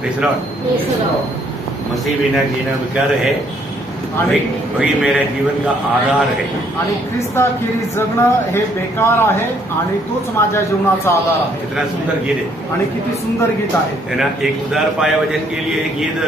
Praise Lord. मसीह बिना जीना बेकार है, वही मेरे जीवन का आधार है। आणि ख्रिस्ताखेरी जगणं हे बेकार आहे आणि तोच माझ्या जीवनाचा आधार आहे। कितना सुंदर गीत है, आणि किती सुंदर गीत आहे है ना। एक उदार पाया वचन के लिए गीत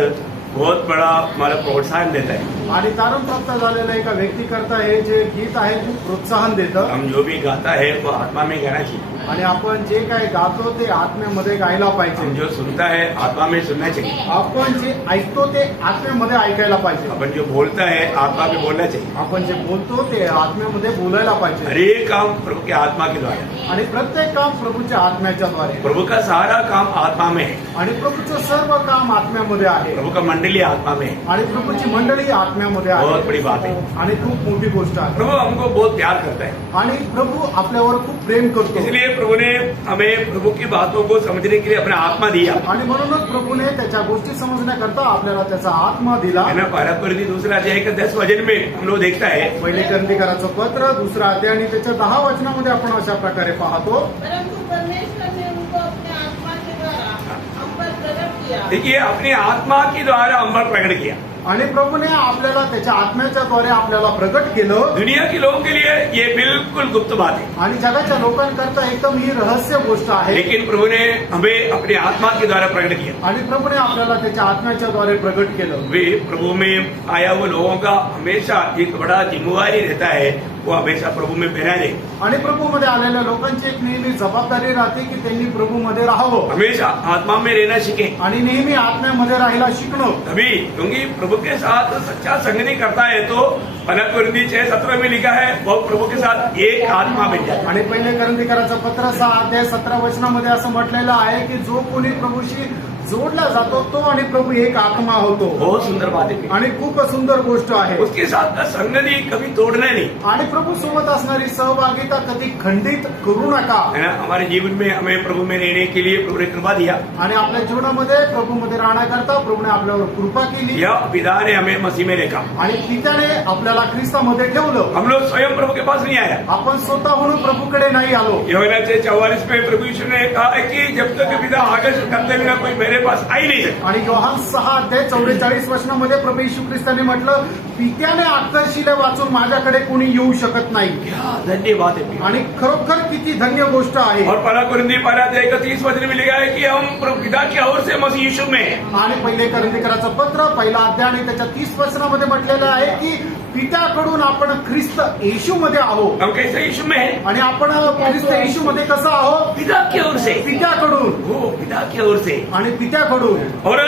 बहुत बड़ा हमारा प्रोत्साहन देता है। आणि तारण प्राप्त झालेलं एका व्यक्तीकरता हे जे गीत आहे खूप प्रोत्साहन देतं। हम जो भी गाता है वो आत्मा में गाना चाहिए। आणि आपण जे काही गातो ते आत्म्यामध्ये गायला हम पाहिजे। जो सुनता है आत्मा में सुनना चाहिए। आपण जे ऐकतो ते आत्म्यामध्ये ऐकायला पाहिजे। अपन जो बोलता है आत्मा में बोलना चाहिए। आपण जे बोलतो ते आत्म्यामध्ये बोलायला पाहिजे। हर एक काम प्रभु के आत्मा के द्वारा, आणि प्रत्येक काम प्रभूच्या आत्म्याच्या द्वारे। प्रभु का सारा काम आत्मा में है। आणि प्रभूचं सर्व काम आत्म्यामध्ये आहे। प्रभु का मंडली आत्मा में है। आणि प्रभूची मंडळी आत्म्यामध्ये आहे। बहुत बड़ी बात है। आणि खूप मोठी गोष्ट आहे। प्रभु हमको बहुत प्यार करता है, आणि प्रभू आपल्यावर खूप प्रेम करतो। इसलिए प्रभु ने हमें प्रभु की बातों को समझने के लिए अपना आत्मा दिया। आणि म्हणूनच प्रभूने त्याच्या गोष्टी समजण्याकरता आपल्याला त्याचा आत्मा दिला। है ना। पहला कोरिन्थी दूसरा अध्याय के 10 वचन में हम लोग देखता है, पहिले कोरिन्थीकराचं पत्र दुसरा अध्याय आणि त्याच्या 10 वचनामध्ये आपण अशा प्रकारे पाहतो। परंतु परमेश्वर ने उनको अपने आत्मा के द्वारा हम पर प्रकट किया। देखिए अपनी आत्मा के द्वारा हम पर प्रकट किया। आणि प्रभूने आपल्याला त्याच्या आत्म्याच्या द्वारे आपल्याला प्रकट केलं। दुनिया के लोगों के लिए ये बिल्कुल गुप्त बात है, आणि जगाच्या लोकांकरता एकदम ही रहस्य गोष्ट आहे। लेकिन प्रभु ने हमें अपनी आत्मा के द्वारा प्रकट किया। आणि प्रभूने आपल्याला त्याच्या आत्म्याच्या द्वारे प्रकट केलं। वे प्रभु में आया हुए लोगों का हमेशा एक बड़ा जिम्मेवारी रहता है, वो हमेशा प्रभु में बना रहे। आणि प्रभूमध्ये आलेल्या लोकांची एक नेहमी जबाबदारी राहते की त्यांनी प्रभूमध्ये राहावं, हमेशा आत्मा में रहना सीखे। आणि नेहमी आत्म्यामध्ये राहायला शिकणं। तभी क्योंकि प्रभु के साथ सच्चा संगति करता है तो पहला कोरिन्थी 6:17 में लिखा है वो प्रभु के साथ एक आत्मा बन जाता है। आणि पहिले कोरिन्थीकराचं पत्र 6 अध्याय 17 वचनामध्ये असं म्हटलेलं आहे की जो कोणी प्रभूशी जोडला जातो तो आणि प्रभू एक आत्मा होतो। बहुत सुंदर बात है, आणि खूप सुंदर गोष्ट आहे। उसके साथ का संगति कभी तोड़ना नहीं, आणि प्रभू सोबत असणारी सहभागिता कधी खंडित करू नका। है ना। हमारे जीवन में हमें प्रभु में रहने के लिए प्रभु ने कृपा दिया। आणि आपल्या जीवनामध्ये प्रभूमध्ये राहण्याकरता प्रभूने आपल्यावर कृपा केली। यह पिता ने हमें मसीह में रखा। आणि पित्याने आपल्याला ख्रिस्तामध्ये ठेवलं। हम लोग स्वयं प्रभु के पास नहीं आया, आपण स्वतःहून प्रभूकडे नाही आलो। यूहन्ना 6:44 में प्रभु यीशु ने कहा है कि जब तक पिता आदेश करते बिना कोई मेरे पास आ ही नहीं सकता। आणि योहान 6 अध्याय 44 वचनामध्ये प्रभू येशू ख्रिस्ताने म्हटलं पित्याने आत्तरशिले वाचून माझ्याकडे कोणी येऊ शकत नाही। क्या धन्यवाद है। आणि खरोखर किती धन्य गोष्ट आहे। और पहला कोरिन्थी 12:31 वचन में लिखा है कि हम प्रभु पिता की ओर से मसीह यीशु में हैं। आणि पहिले कोरिन्थीकराचं पत्र पहिला अध्याय आणि त्याच्या 30 वचनामध्ये म्हटलेलं आहे की पित्याकडून आपण ख्रिस्त येशूमध्ये आहोत। हम कैसे यीशु में हैं? आणि आपण ख्रिस्त येशूमध्ये कसं आहोत? पिता की ओर से। पित्याकडून। वो पिता की ओर से। आणि पित्याकडून। और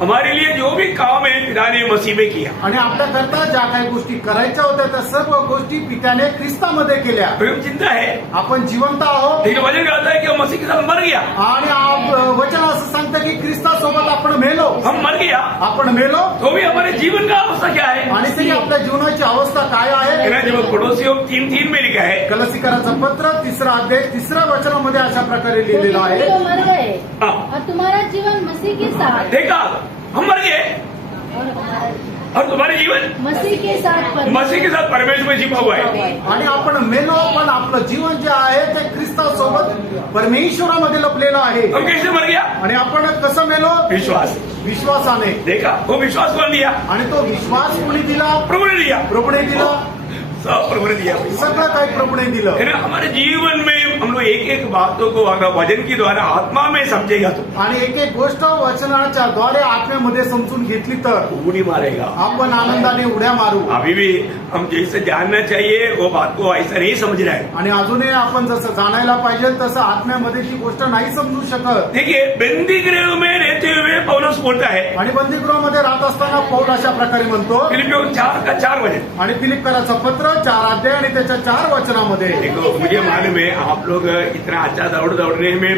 हमारे लिए जो भी काम है पिता ने मसीह में किया। आणि आपल्याकरता ज्या काही गोष्टी करायच्या होत्या त्या सर्व गोष्टी पित्याने ख्रिस्तामध्ये केल्या। हम चिंता है, आपण जिवंत आहोत। लेकिन वचन कहता है कि वो मसीह के साथ मर गया। आणि वचन असं सांगतं की ख्रिस्तासोबत आपण मेलो। हम मर गया आपण मेलो तो भी हमारे जीवन का अवस्था क्या है? आणि तरी आपल्या जीवनाची अवस्था काय आहे? जब पड़ोसियों 3:3 में लिखा है, कलसीकराचं पत्र 3 अध्याय 3 वचनामध्ये अशा प्रकारे लिहिलेलं आहे। तो मर गए हाँ। और तुम्हारा जीवन मसीह के साथ देखा हम मर गए और और तुम्हारे जीवन मसीह के साथ मसीह के साथ परमेश्वर में छिपा हुआ है। आणि आपण मेलो पण आपलं जीवन जे आहे ते ख्रिस्तासोबत परमेश्वरामध्ये लपलेलं आहे। हम कैसे मर गया? आणि आपण कसं मेलो? विश्वास। विश्वासाने। देखा वो विश्वास कौन दिया? आणि तो विश्वास कोणी दिला? प्रभु ने दिया। प्रभूने दिला। सब प्रभु ने दिया। सगळं काही प्रभूने दिलं। है ना। हमारे जीवन में हम लोग एक एक बातों को अगर वचन के द्वारा आत्मा में समझेगा तो आणि एक एक गोष्ट वचनाच्या द्वारे आत्म्यामध्ये समजून घेतली तर उड़ी मारेगा। आपण आनंदाने उड्या मारू। अभी भी हम जैसे जानना चाहिए वो बात को ऐसा नहीं समझ रहा है। आणि अजूनही आपण जसं जाणायला पाहिजे तसं आत्म्यामध्ये ती गोष्ट नाही समजू शकत। देखिए बंदी गृह में रहते हुए पौलुस बोलता है, आणि बंदीगृहामध्ये राहत असताना पौल अशा प्रकारे म्हणतो। फिलिपियों 4:4 वचन। आणि फिलिप्पियराचं पत्र 4 अध्याय आणि त्याच्या 4 वचनामध्ये। देखो मुझे मालूम है आप लोग इतना अच्छा दौड़ने में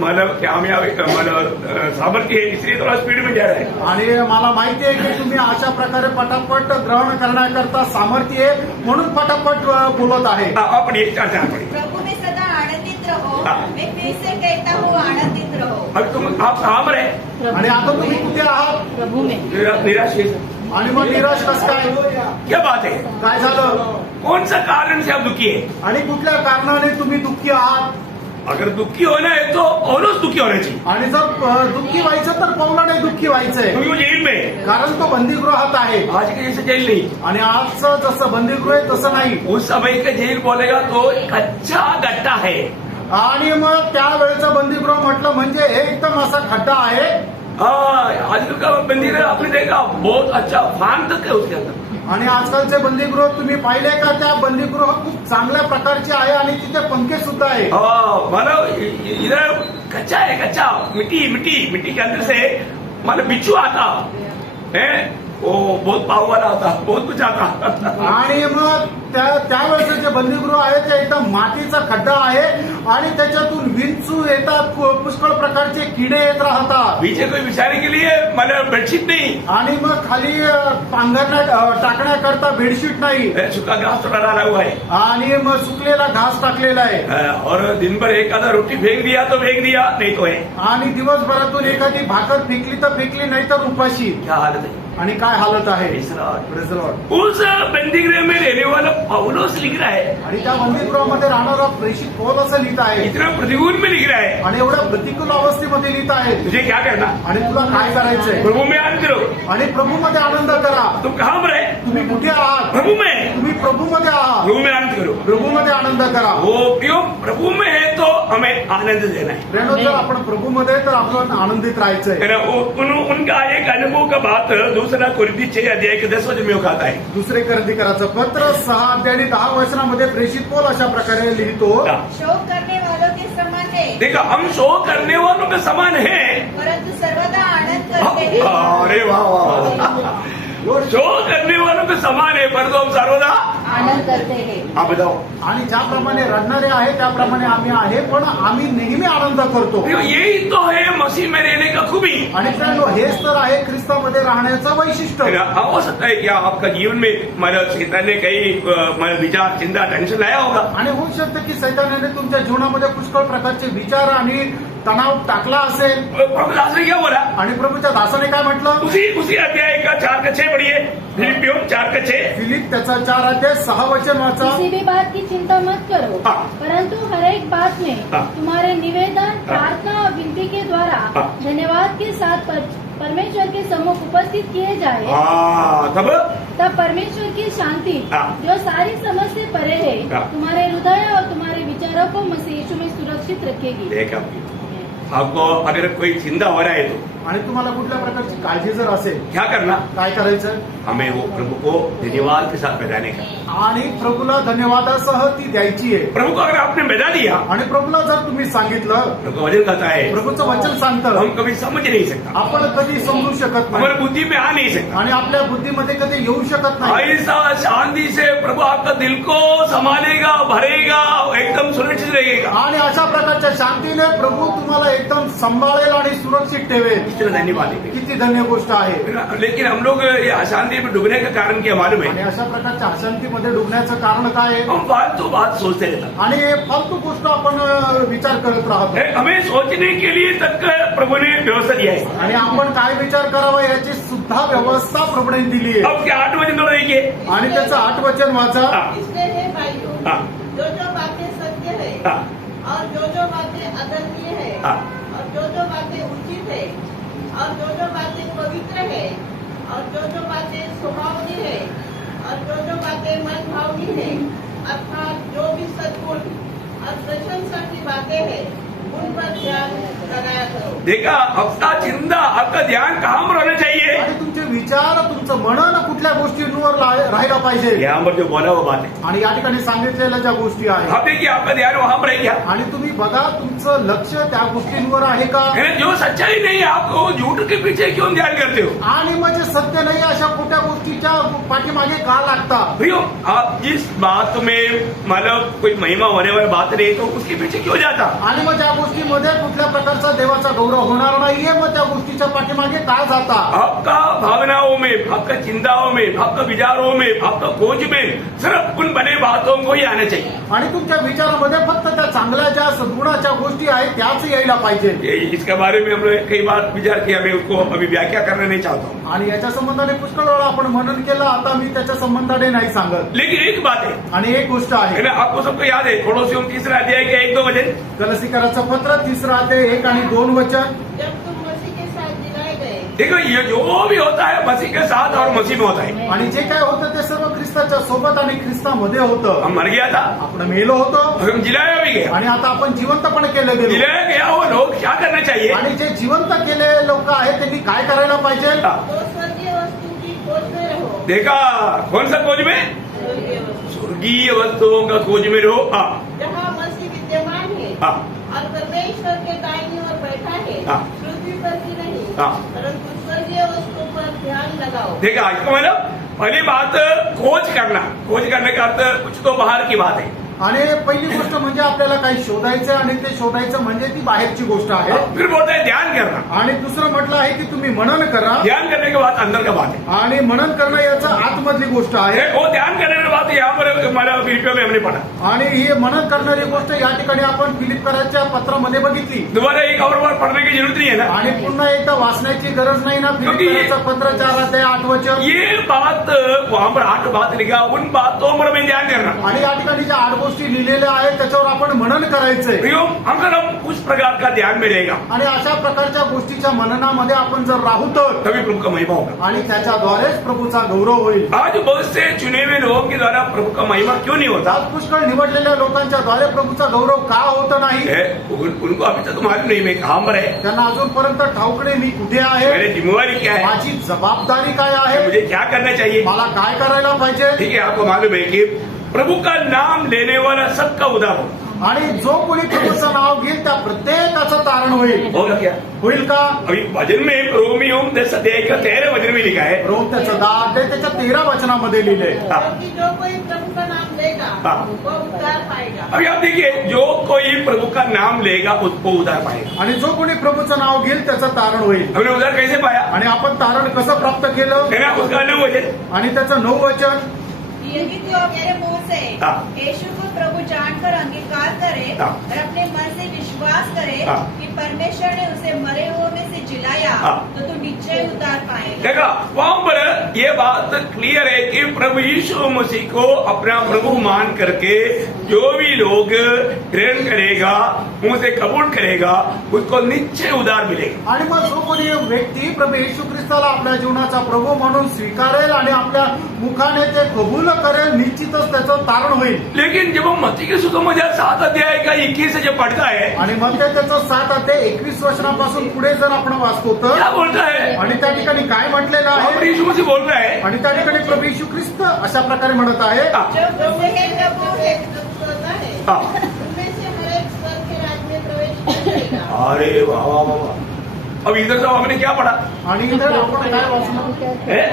मतलब कामयाब मतलब सामर्थ्य है, इसलिए थोड़ा स्पीड में जा रहा है। आणि मला माहिती आहे की तुम्ही अशा प्रकारे पटापट ग्रहण करण्याकरता सामर्थ्य आहे म्हणून पटापट बोलत आहे। आप पढ़िए 4:4 पढ़िए। प्रभु में सदा आनंदित रहो। हाँ। मैं फिर से कहता हूँ आनंदित रहो। अब तुम आप कहाँ पर है? आणि आता तुम्ही कुठे आहात? प्रभु में। निराश है। आणि मग निराश कसं काय? क्या बात है? काय झालं? कौन सा कारण से आप दुखी है? आणि कुठल्या कारणाने तुम्ही दुःखी आहात? अगर दुखी होना है तो पौलुस दुखी होना चाहिए, आणि जर दुःखी व्हायचं तर पौलाने दुःखी व्हायचंय, क्योंकि वो जेल में है। कारण तो बंदीगृहात आहे. आज के जैसे जेल नहीं, आणि आजचं जसं बंदीगृह आहे तसं नाही. उस समय का जेल बोलेगा तो कच्चा गड्ढा है। आणि मग त्यावेळेचं बंदीगृह म्हटलं म्हणजे एकदम असा खड्डा आहे. आजकल का बंदीगृह आपने देखा बहुत अच्छा फैन तक है उसके अंदर। आणि आजकालचे बंदीगृह तुम्ही पाहिले का? त्या बंदीगृह खूप चांगल्या प्रकारचे आहे आणि तिथे पंखे सुद्धा आहे. मतलब इधर कच्चा है, कच्चा मिट्टी मिट्टी मिट्टी के अंदर से मतलब बिच्छू आता है, वो बहुत पाव वाला आता, बहुत कुछ आता। आणि मग त्यावेळेचं जे बंदीगृह आहे ते एकदम मातीचा खड्डा आहे आणि त्याच्यातून विंचू येतात, पुष्कळ प्रकारचे किडे येत राहतात. पीछे कोई बिछाने के लिए मतलब बेडशीट नहीं, आणि मग खाली टाकण्याकरता बेडशीट नाही, सूखा घास थोड़ा डाला हुआ है, आणि मग सुकलेला घास टाकलेला आहे. और दिन भर एक आधा रोटी फेंक दिया तो फेंक दिया, नहीं तो है। आणि दिवसभरातून एखादी भाकर फेकली तर फेकली, नाही तर उपाशी. क्या हालत है? आणि काय हालत आहे. Praise the Lord. Praise the Lord. उस बंदीगृह में रहने वाला पौलुस लिख रहा है, आणि त्या बंदीगृहामध्ये राहणारा प्रेषित पौल असं लिहित आहे इतना प्रतिकूल में लिख रहा है, आणि एवढ्या प्रतिकूल अवस्थेमध्ये लिहित आहे. तुझे क्या करना? आणि तुला काय करायचंय? प्रभु में आनंद करो। आणि प्रभूमध्ये आनंद करा. तुम कहाँ पर है? तुम्ही कुठे आहात? प्रभु में, तुम्ही प्रभूमध्ये आहात. प्रभु में आनंद करो। प्रभूमध्ये आनंद करा. वो क्यों? प्रभु में है तो हमें आनंद देना है। प्रेनो, जर आपण प्रभूमध्ये तर आपण आनंदित राहायचंय. है ना? उनका एक अनुभव का बात दूसरा कोरिन्थी 6 अध्याय के 10 वचन में वो कहता है। दुसरे करंथीकराचं पत्र 6 अध्याय 10 वचनामध्ये प्रेषित पौल अशा प्रकारे लिहितो, शोक करने वालों के समान है, देखा हम शोक करने वालों के समान है, परंतु सर्वदा आनंद करते हैं. अरे वाह वाह, शोक करने वालों के समान है परंतु हम सर्वदा आनंद करते हैं. आप बताओ। आणि ज्याप्रमाणे रडणारे आहे त्याप्रमाणे आम्ही आहे, पण आम्ही नेहमी आनंद करतो. यही तो है मसीह में रहने का खूबी। आणि प्रेनो, हेच तर आहे ख्रिस्तामध्ये राहण्याचं वैशिष्ट्य. हो सकता है क्या आपका जीवन में मतलब शैतान ने कई मतलब विचार चिंता टेंशन लाया होगा, आणि होऊ शकतं की सैतानाने तुमच्या जीवनामध्ये पुष्कळ प्रकारचे विचार आणि तणाव टाकला असेल. प्रभु दास ने क्या बोला? आणि प्रभूच्या दासाने काय म्हटलं? उसी अध्याय का 4 का 6 पढ़िए, फिलिपियों 4 का 6। फिलिप त्याचा 4 अध्याय 6 वचन वाचा. किसी भी बात की चिंता मत करो, हाँ। परंतु हर एक बात में हाँ। तुम्हारे निवेदन, प्रार्थना और विनती के द्वारा हाँ। धन्यवाद के साथ परमेश्वर के सम्मुख उपस्थित किए जाए, तब परमेश्वर की शांति हाँ। जो सारी समझ से परे है, हाँ। तुम्हारे हृदय और तुम्हारे विचारों को मसीह यीशु में सुरक्षित रखेगी. देखा आपको अगर कोई चिंता हो रहा है तो आणि तुम्हाला कुठल्या प्रकारची काळजी जर असेल, क्या करना? काय करायचं? हमें वो प्रभु को धन्यवाद के साथ बजाने का। आणि प्रभूला धन्यवादासह ती द्यायची आहे. प्रभु को अगर आपने बजा दिया, आणि प्रभूला जर तुम्ही सांगितलं, प्रभु का वचन कहता है प्रभूचं वचन सांगतं, हम कभी समझ नहीं सकता, आपण कधी समजू शकत हमारी नाही बुद्धि में आ नहीं सकता। आणि आपल्या बुद्धीमध्ये कधी येऊ शकत नाही. ऐसा शांति से प्रभु आपका दिल को संभालेगा, भरेगा, एकदम सुरक्षित रहेगा। आणि अशा प्रकारच्या शांतीने प्रभू तुम्हाला एकदम सांभाळेल आणि सुरक्षित ठेवेल. इतना धन्यवाद है। किती धन्य गोष्ट आहे. लेकिन हम लोग ये अशांति में डूबने का कारण क्या मालूम आणि है? अशा प्रकारच्या अशांतीमध्ये डुबण्याचं कारण काय आहे? हम फालतू बात सोचते रहता, आणि फालतू गोष्ट आपण विचार करत राहतो. हमें सोचने के लिए तक प्रभु ने व्यवस्था दिया है। आणि आपण काय विचार करावा याची सुद्धा व्यवस्था प्रभूने दिली आहे. अब क्या 8 वचन थोड़ा देखिए। आणि त्याचं 8 वचन वाचा. इसलिए हे भाइयों, हाँ। जो बातें सत्य है हाँ। और जो बातें आदरणीय है हाँ। और जो बातें उचित है और जो बातें पवित्र है और जो बातें स्वभावनी है और जो बातें मन भावनी है, अर्थात जो भी सद्गुण और प्रशंसा की बातें हैं उन पर ध्यान लगाया करो. देखा, आपका चिंता आपका ध्यान कहाँ पर होना चाहिए? आणि तुमचे विचार, तुमचं मनन कुठल्या गोष्टींवर राहायला पाहिजे. यहाँ पर जो बोला वो बात है। आणि या ठिकाणी सांगितलेल्या ज्या गोष्टी आहेत, आप देखिए आपका ध्यान वहाँ पर है क्या? आणि तुम्ही बघा तुमचं लक्ष त्या गोष्टींवर आहे का? जो सच्चाई नहीं है आपको झूठ के पीछे क्यों ध्यान करते हो? आणि म्हणजे सत्य नाही अशा खोट्या गोष्टीच्या पाठीमागे का लागता? भैया, आप जिस बात में मतलब कोई महिमा होने वाली बात नहीं तो उसके पीछे क्यों जाता? आणि मग त्या गोष्टीमध्ये कुठल्या प्रकारचा देवाचा गौरव होणार नाहीये, मग त्या गोष्टीच्या पाठीमागे का जाता? आपका भावनाओं में, आपका चिंताओं में, आपका विचारों में, आपका खोज में सिर्फ उन बने बातों को ही आना चाहिए. आणि तुमच्या विचारामध्ये फक्त त्या चांगल्या ज्या सद्गुणाच्या गोष्टी आहेत त्याच यायला पाहिजे. इसके बारे में हमने कई बार विचार किया. मैं उसको अभी व्याख्या करना नहीं चाहता हूँ. आणि याच्या संबंधाने पुष्कळ वेळा आपण मनन केलं. आता मी त्याच्या संबंधाने नाही सांगत. लेकिन एक बात है, आणि एक गोष्ट आहे, आपको सबको याद है, कोलोसियों 3 अध्याय के 1-2 वचन. कलसीकराचं पत्र 3 अध्याय 1 आणि 2 वचन. जब तुम मसीह के साथ जिलाए गए देखो ये जो भी होता है मसीह के साथ और मसीह में होता है. आणि जे काय होतं ते सर्व ख्रिस्ताच्या सोबत आणि ख्रिस्तामध्ये होतं. हम मर गया था, आपण मेलो होतो हम जिलाया भी गया. आणि आता आपण जिवंतपणे केले गेलो. जिलाया गया वो लोग क्या करना चाहिए? आणि जे जिवंत केलेले लोक आहेत त्यांनी काय करायला पाहिजे? तो स्वर्गीय वस्तु की खोज में रहो. देखा, कौन सा खोज में? स्वर्गीय वस्तु स्वर्गीय वस्तुओं का खोज में रहो. जहाँ मसीह विद्यमान है हाँ. और परमेश्वर के दाहिनी ओर बैठा है. हाँ. पृथ्वी पर की नहीं हाँ. परंतु स्वर्गीय वस्तु पर ध्यान लगाओ. देखा, इसको मतलब पहली बात खोज करने का अर्थ कुछ तो बाहर की बात है. आणि पहिली गोष्ट म्हणजे आपल्याला काही शोधायचं आणि ते शोधायचं म्हणजे ती बाहेरची गोष्ट आहे. फिर बोलते हैं ध्यान करना. आणि दुसरं म्हटलं आहे की तुम्ही मनन करा. ध्यान करने के बाद अंदर का बात है. आणि मनन करणं याचं आतमधली गोष्ट आहे. वो ध्यान करने के बाद यहाँ पर हमारा फिलिपियों में हमने पढ़ा. आणि ही मनन करणारी गोष्ट या ठिकाणी आपण फिलिपकरांच्या पत्रामध्ये बघितली. दोबारा एक और बार पढ़ने की जरूरत नहीं है ना. आणि पुन्हा एकदा वाचण्याची गरज नाही ना. फिलिपकरांचं पत्र 4 अध्याय 8 वचन. ये बात वहाँ पर 8 बात लिखा, उन बातों पर मैं ध्यान करना. आणि या ठिकाणी ज्या 8 गोष्टी लिहिलेल्या आहेत त्याच्यावर आपण मनन करायचंय. प्रियो, अगर हम उस प्रकार का ध्यान में रहेगा आणि अशा प्रकारच्या गोष्टीच्या मननामध्ये आपण जर राहू तर तभी प्रभु का महिमा होगा. आणि त्याच्याद्वारेच प्रभूचा गौरव होईल. आज बहुत से चुने हुए लोगों के द्वारा प्रभु का महिमा क्यों नहीं होता? आज पुष्कळ निवडलेल्या लोकांच्या द्वारे प्रभूचा गौरव का होत नाही? उनको अभी तक मालूम नहीं मैं कहाँ पर है, त्यांना अजूनपर्यंत ठाऊक नाही मी कुठे आहे, मेरी जिम्मेवारी क्या है, माझी जबाबदारी काय आहे, मुझे क्या करना चाहिए. मला काय करायला पाहिजे. ठीक है, आपको मालूम है कि प्रभु का नाम लेने वाला सबका उद्धार हो. आणि जो कोणी प्रभूचं नाव घेईल त्या प्रत्येकाचं तारण होईल. होगा क्या? होईल का? अभी भजन में रोमियो 10 अध्याय का 13 वचन में लिखा है. रोम त्याचं 10 अध्याय त्याच्या 13 वचनामध्ये लिहिले. क्योंकि जो कोई प्रभु का नाम लेगा हाँ. वो उद्धार पाएगा. अभी आप देखिए, जो कोई प्रभु का नाम लेगा उसको उद्धार पाएगा. आणि जो कोणी प्रभूचं नाव घेईल त्याचं तारण होईल. हमने उद्धार कैसे पाया? आणि आपण तारण कसं प्राप्त केलं? है ना, उसका 9 वचन. आणि त्याचं 9 वचन. यदि तू अपने मुंह से हाँ. यीशु को प्रभु जानकर अंगीकार करे हाँ. और अपने मन से विश्वास करे हाँ. कि परमेश्वर ने उसे मरे हुए में से जिलाया हाँ. तो तू निश्चय उद्धार पाएगा. देखा, वहां पर ये बात क्लियर है कि प्रभु यीशु मसीह को अपना प्रभु मान करके जो भी लोग ग्रहण करेगा, मुझसे कबूल करेगा, उसको निश्चय उद्धार मिलेगा. आणि मग जो कोणी व्यक्ती प्रभू येशू ख्रिस्ताला आपल्या जीवनाचा प्रभू म्हणून स्वीकारेल आणि आपल्या मुखाने ते कबूल करेल, निश्चितच त्याचं तारण होईल. लेकिन जब हम मत्ती के सुसमाचार 7 अध्याय का 21 से जब पढ़ता है, आणि मग ते त्याचं 7 अध्याय 21 वचनापासून पुढे जर आपण वाचतो तर क्या बोलता है? आणि त्या ठिकाणी काय म्हटलेलं वहाँ पर आहे? यीशु मसीह बोल रहा है, आणि त्या ठिकाणी प्रभू येशू ख्रिस्त अशा प्रकारे म्हणत आहे. जो मुझसे हे प्रभु है होता है हाँ. उनमें से हर एक स्वर्ग के राज्य में प्रवेश करेगा. अरे वाह वाह वाह वाह. अब इधर से हमने क्या पढ़ा आणि इतर आपण काय वाचणार? है?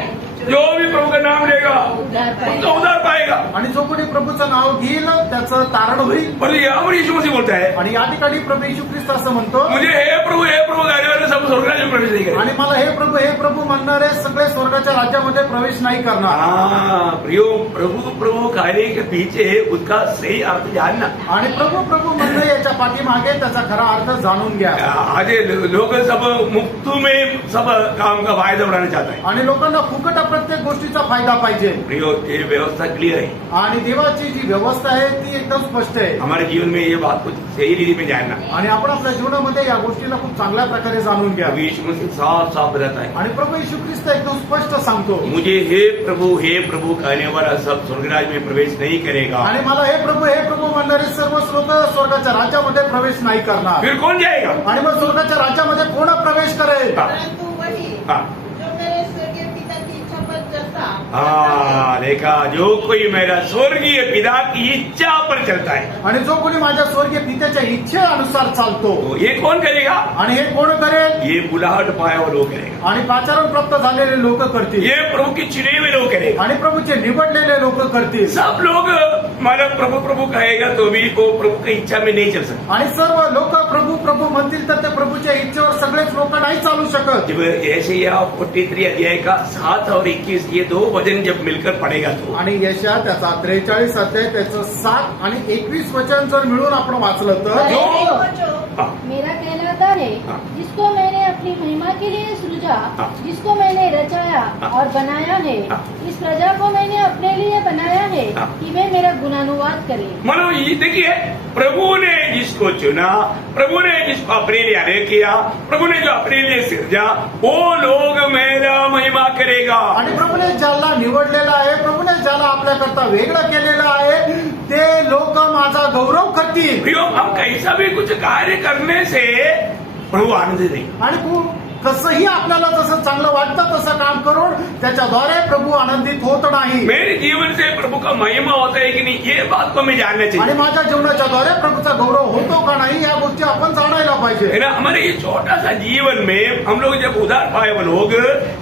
जो भी प्रभु का नाम लेगा उसका उद्धार पाएगा. आणि जो कोणी प्रभूचं नाव घेईल त्याचं तारण होईल. पर यहाँ पर यीशु मसीह बोलता है, आणि या ठिकाणी प्रभू येशू ख्रिस्त असं म्हणतो, मुझे हे प्रभु कहने वाले सब स्वर्गराज में प्रवेश नहीं करेंगे. आणि मला हे प्रभू म्हणणारे सगळे स्वर्गाच्या राज्यामध्ये प्रवेश नाही करणार. हाँ, प्रियो, प्रभु प्रभु कहने के पीछे उसका सही अर्थ जानना. आणि प्रभू म्हणणे याच्या पाठीमागे त्याचा खरा अर्थ जाणून घ्या. आज लोग सब मुफ्त में सब काम का फायदा उठाना चाहता है. आणि लोकांना फुकट प्रत्येक गोष्टीचा फायदा पाहिजे. प्रियो, ये व्यवस्था क्लियर है. आणि देवाची जी व्यवस्था आहे ती एकदम स्पष्ट आहे. हमारे जीवन में ये बात कुछ सही रीति में जानना. आणि आपण आपल्या जीवनामध्ये या गोष्टीला खूप चांगल्या प्रकारे जाणून घ्या. प्रभु यीशु मसीह साफ साफ बताता है, आणि प्रभू येशू ख्रिस्त एकदम स्पष्ट सांगतो, मुझे हे प्रभु कहने वाला सब स्वर्गराज में प्रवेश नहीं करेगा. आणि मला हे प्रभू म्हणणारे सर्व लोक स्वर्गाच्या राज्यामध्ये प्रवेश नाही करणार. फिर कौन जाएगा? आणि मग स्वर्गाच्या राज्यामध्ये कोण प्रवेश करेल? परंतु वही हाँ. जो मेरे स्वर्गीय पिता की इच्छा पर चलता हाँ, देखा, जो कोई मेरा स्वर्गीय पिता की इच्छा पर चलता है, आणि जो कोणी माझ्या स्वर्गीय पित्याच्या इच्छेनुसार चालतो, तो ये कौन करेगा? आणि हे कोण करेल? ये बुलाहट पाया हुआ लोग करेगा. आणि पाचारण प्राप्त झालेले लोक करतील. ये प्रभु के चुने हुए लोग करेगा. आणि प्रभूचे निवडलेले लोक करतील. सब लोग माना प्रभु कहेगा तो भी वो प्रभु की इच्छा में नहीं चल सकता. आणि सर्व लोक प्रभू म्हणतील तर ते प्रभूच्या प्रभूच्या इच्छेवर सगळेच लोक नाही चालू शकत. जब यशायाह 43 अध्याय का 7 और 21 ये दो वचन जब मिलकर पढ़ेगा तो आणि यशा त्याचा 43 अध्याय त्याचं 7 आणि 21 वचन जर मिळून आपण वाचलं तर जो हाँ, मेरा कहलादार है हाँ। जिसको मैंने अपनी महिमा के लिए सृजा, हाँ। जिसको मैंने रचाया हाँ। और बनाया है, हाँ। इस प्रजा को मैंने अपने लिए बनाया है हाँ। कि वे मेरा गुणानुवाद करें. मानो ये देखिए, प्रभु ने जिसको चुना, प्रभु ने जिसको अपने लिए आदेश किया, प्रभु ने जो अपने लिए सृजा, वो लोग मेरा महिमा करेगा. आणि प्रभूने ज्याला निवडलेला आहे, प्रभूने ज्याला आपल्याकरता वेगळं केलेलं आहे, ते लोक माझा गौरव करतील. प्रियो, हम कैसा भी कुछ कार्य करने से प्रभु आनंद देगा. आणि कसंही आपल्याला जसं चांगलं वाटतं तसं काम करून त्याच्याद्वारे प्रभू आनंदित होत नाही. मेरे जीवन से प्रभु का महिमा होता है कि नहीं, ये बात को हमें जानना आणि चाहिए. माझ्या जीवनाच्याद्वारे प्रभूचा गौरव होतो का नाही या गोष्टी आपण जाणायला पाहिजे. है ना. हमारे ये छोटा सा जीवन में हम लोग जब उधार पाए वो लोग,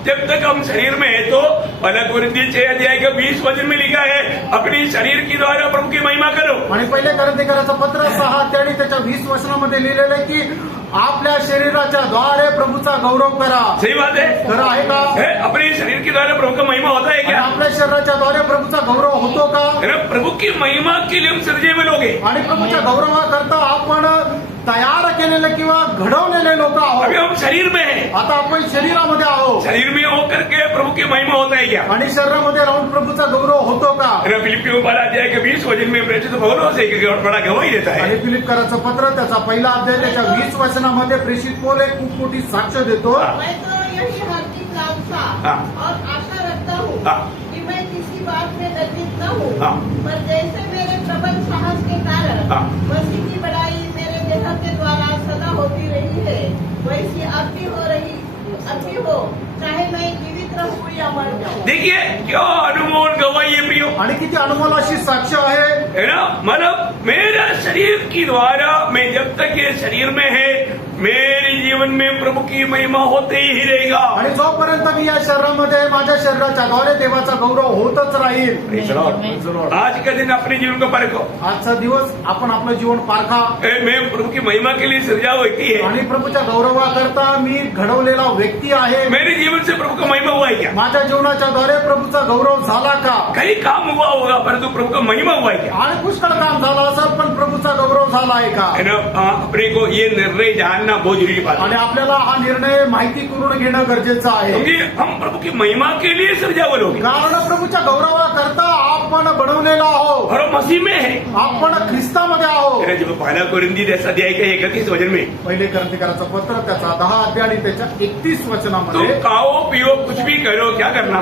जब तक हम शरीर में है तो पहला कुरिन्थी 6 अध्याय का 20 वचन में लिखा है, अपनी शरीर के द्वारा प्रभु की महिमा करो. आणि पहिले करंथीकराचं पत्र 6 अध्याय त्याच्या 20 वचनामध्ये लिहिलेलं आहे की आपल्या शरीराच्या द्वारे प्रभूचा गौरव करा. सही बात है. खरं आहे का? है, अपने शरीर के द्वारा प्रभु का महिमा होता है आणि क्या? आपल्या शरीराच्या द्वारे प्रभूचा गौरव होतो का? है ना. प्रभु की महिमा के लिए हम सृजे में लोग हैं. आणि प्रभूच्या गौरवाकरता आपण तयार केलेले किंवा घडवलेले लोक अभी आहोत. हम शरीर में हैं. आता आपण शरीरामध्ये आहोत शरीर में होकर के प्रभु की महिमा होता है क्या? आणि शरीरामध्ये राहून प्रभूचा गौरव होतो का? है ना. फिलिपियों 12 अध्याय के 20 वचन में प्रेरित पौलुस एक बड़ा गवाही देता है. आणि फिलिपकराचं पत्र त्याचा पहिला अध्याय त्याच्या 20 वचनामध्ये प्रेषित पौल एक खूप मोठी साक्ष देतो. मैं तो यही हार्दिक लालसा हाँ। और आशा रखता हूँ हाँ। कि मैं किसी बात में लज्जित न हूँ, हाँ। पर जैसे मेरे प्रबल साहस के कारण हाँ। मसीह की बड़ाई मेरे देह के द्वारा सदा होती रही है, वैसी अब भी हो, चाहे मैं जीवित रहूँ या मर जाऊँ. देखिए क्या अनुभव गवाही है प्रियो. आणि किती अनमोल अशी साक्ष आहे. है ना. मतलब मेरा शरीर की द्वारा, मैं जब तक ये शरीर में है, मेरे जीवन में प्रभु की महिमा होते ही रहेगा. आणि जोपर्यंत मी या शरीरामध्ये आहे, माझ्या शरीराच्या द्वारे देवाचा गौरव होतच राहील. Praise the Lord. आज का दिन अपने जीवन को परखो. आजचा दिवस आपण आपलं जीवन पारखा. मैं प्रभु की महिमा के लिए सृजा व्यक्ति है. आणि प्रभूच्या गौरवाकरता मी घडवलेला व्यक्ती आहे. मेरे जीवन से प्रभु का महिमा हुआ है क्या? माझ्या जीवनाच्या द्वारे प्रभूचा गौरव झाला का? कई काम हुआ होगा परंतु प्रभु का महिमा हुआ है क्या? आणि पुष्कळ काम झालं असेल पण प्रभूचा गौरव झाला आहे का? है ना. अपने को ये निर्णय जानना बहुत जरूरी बात आणि है. आपल्याला हा निर्णय माहिती करून घेणं गरजेचं आहे. क्योंकि हम प्रभु की महिमा के लिए सृजावल हो गए कारण प्रभूच्या गौरवाकरता आपण बनवलेला आहोत. और हम मसीह में है. आपण ख्रिस्तामध्ये आहोत. जब पहला कुरिन्थी 10 अध्याय के 31 वचन में, पहिले करंथीकराचं पत्र त्याचा 10 अध्याय आणि त्याच्या 31 तुम वचनामध्ये खाओ पियो कुछ भी करो, क्या करना?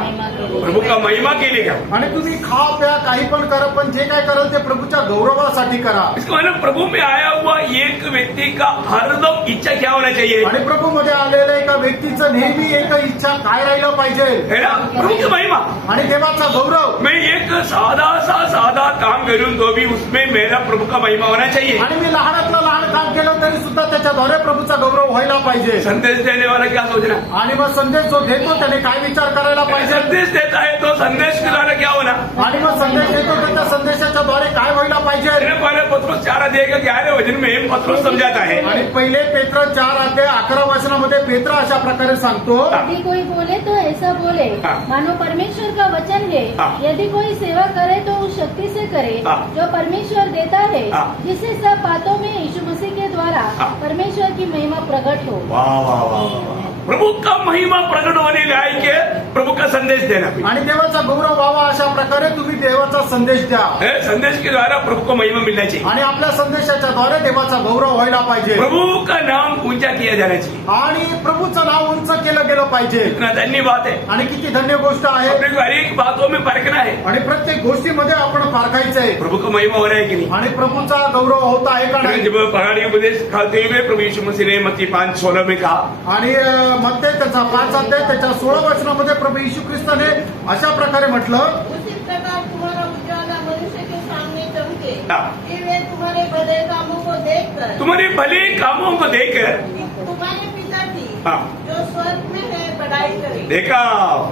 प्रभु का महिमा के लिए करो. आणि तुम्ही खा प्या काही पण करा पण जे काय कराल ते प्रभूच्या गौरवासाठी करा. इसका मतलब प्रभु में आया हुआ एक व्यक्ति का हरदम इच्छा क्या होना चाहिए? आणि प्रभूमध्ये आलेल्या एका व्यक्तीचं नेहमी एक इच्छा काय राहिलं पाहिजे? है ना. प्रभु की महिमा. आणि देवाचा गौरव. मैं एक साधा काम करूं तो भी उसमें मेरा प्रभु का महिमा होना चाहिए. आणि मी लहानातलं लहान काम केलं तरी सुद्धा त्याच्याद्वारे प्रभूचा गौरव व्हायला पाहिजे. संदेश देने वाला क्या सोचना? आणि मग संदेश जो देतो त्याने काय विचार करायला पाहिजे? संदेश देता है तो संदेश के द्वारा क्या होना? आणि मग संदेश देतो तर त्या संदेशाच्या द्वारे काय व्हायला पाहिजे? पहले पत्रोस 4 अध्याय के 11 वचन में पत्रोस समझाता है. आणि पहिले पेत्र 4 अध्याय 11 वचनामध्ये पेत्र अशा प्रकारे सांगतो. यदि कोई बोले तो ऐसा बोले हाँ। मानो परमेश्वर का वचन है. हाँ। यदि कोई सेवा करे तो उस शक्ति से करे हाँ। जो परमेश्वर देता है, हाँ। जिससे सब बातों में यीशु मसीह के द्वारा हाँ। परमेश्वर की महिमा प्रकट हो. वाह वाह वाह. प्रभु का महिमा प्रकट होने लायक है प्रभु का संदेश देना भी. आणि देवाचा गौरव व्हावा अशा प्रकारे तुम्ही देवाचा संदेश द्या. संदेश के द्वारा प्रभु को महिमा मिलना चाहिए. आणि आपल्या संदेशाच्या द्वारे देवाचा गौरव व्हायला पाहिजे. प्रभु का नाम ऊंचा किया जाना चाहिए. आणि प्रभूचं नाव उंच केलं गेलं पाहिजे. इतना धन्यवाद है. आणि किती धन्य गोष्ट आहे. अपने को हर एक बातों में परखना है. आणि प्रत्येक गोष्टीमध्ये आपण पारखायचंय. प्रभु का महिमा हो रहा है कि नहीं? आणि प्रभूचा गौरव होत आहे का नाही? जब पहाड़ी उपदेश खाते हुए प्रभु यीशु मसीह ने मत्ती 5:16 में कहा, आणि मत्ते त्याचा 5 अध्याय त्याच्या 16 वचनामध्ये प्रभु येशू ख्रिस्ताने अशा प्रकारे म्हटलं, उसी प्रकार तुम्हारा उजाला मनुष्य के सामने चमके हाँ। कि वे तुम्हारे भले कामों को देखकर तुम्हारे भले कामों को देखकर तुम्हारे पिता की हाँ। जो स्वर्ग में है बड़ाई करे। देखा,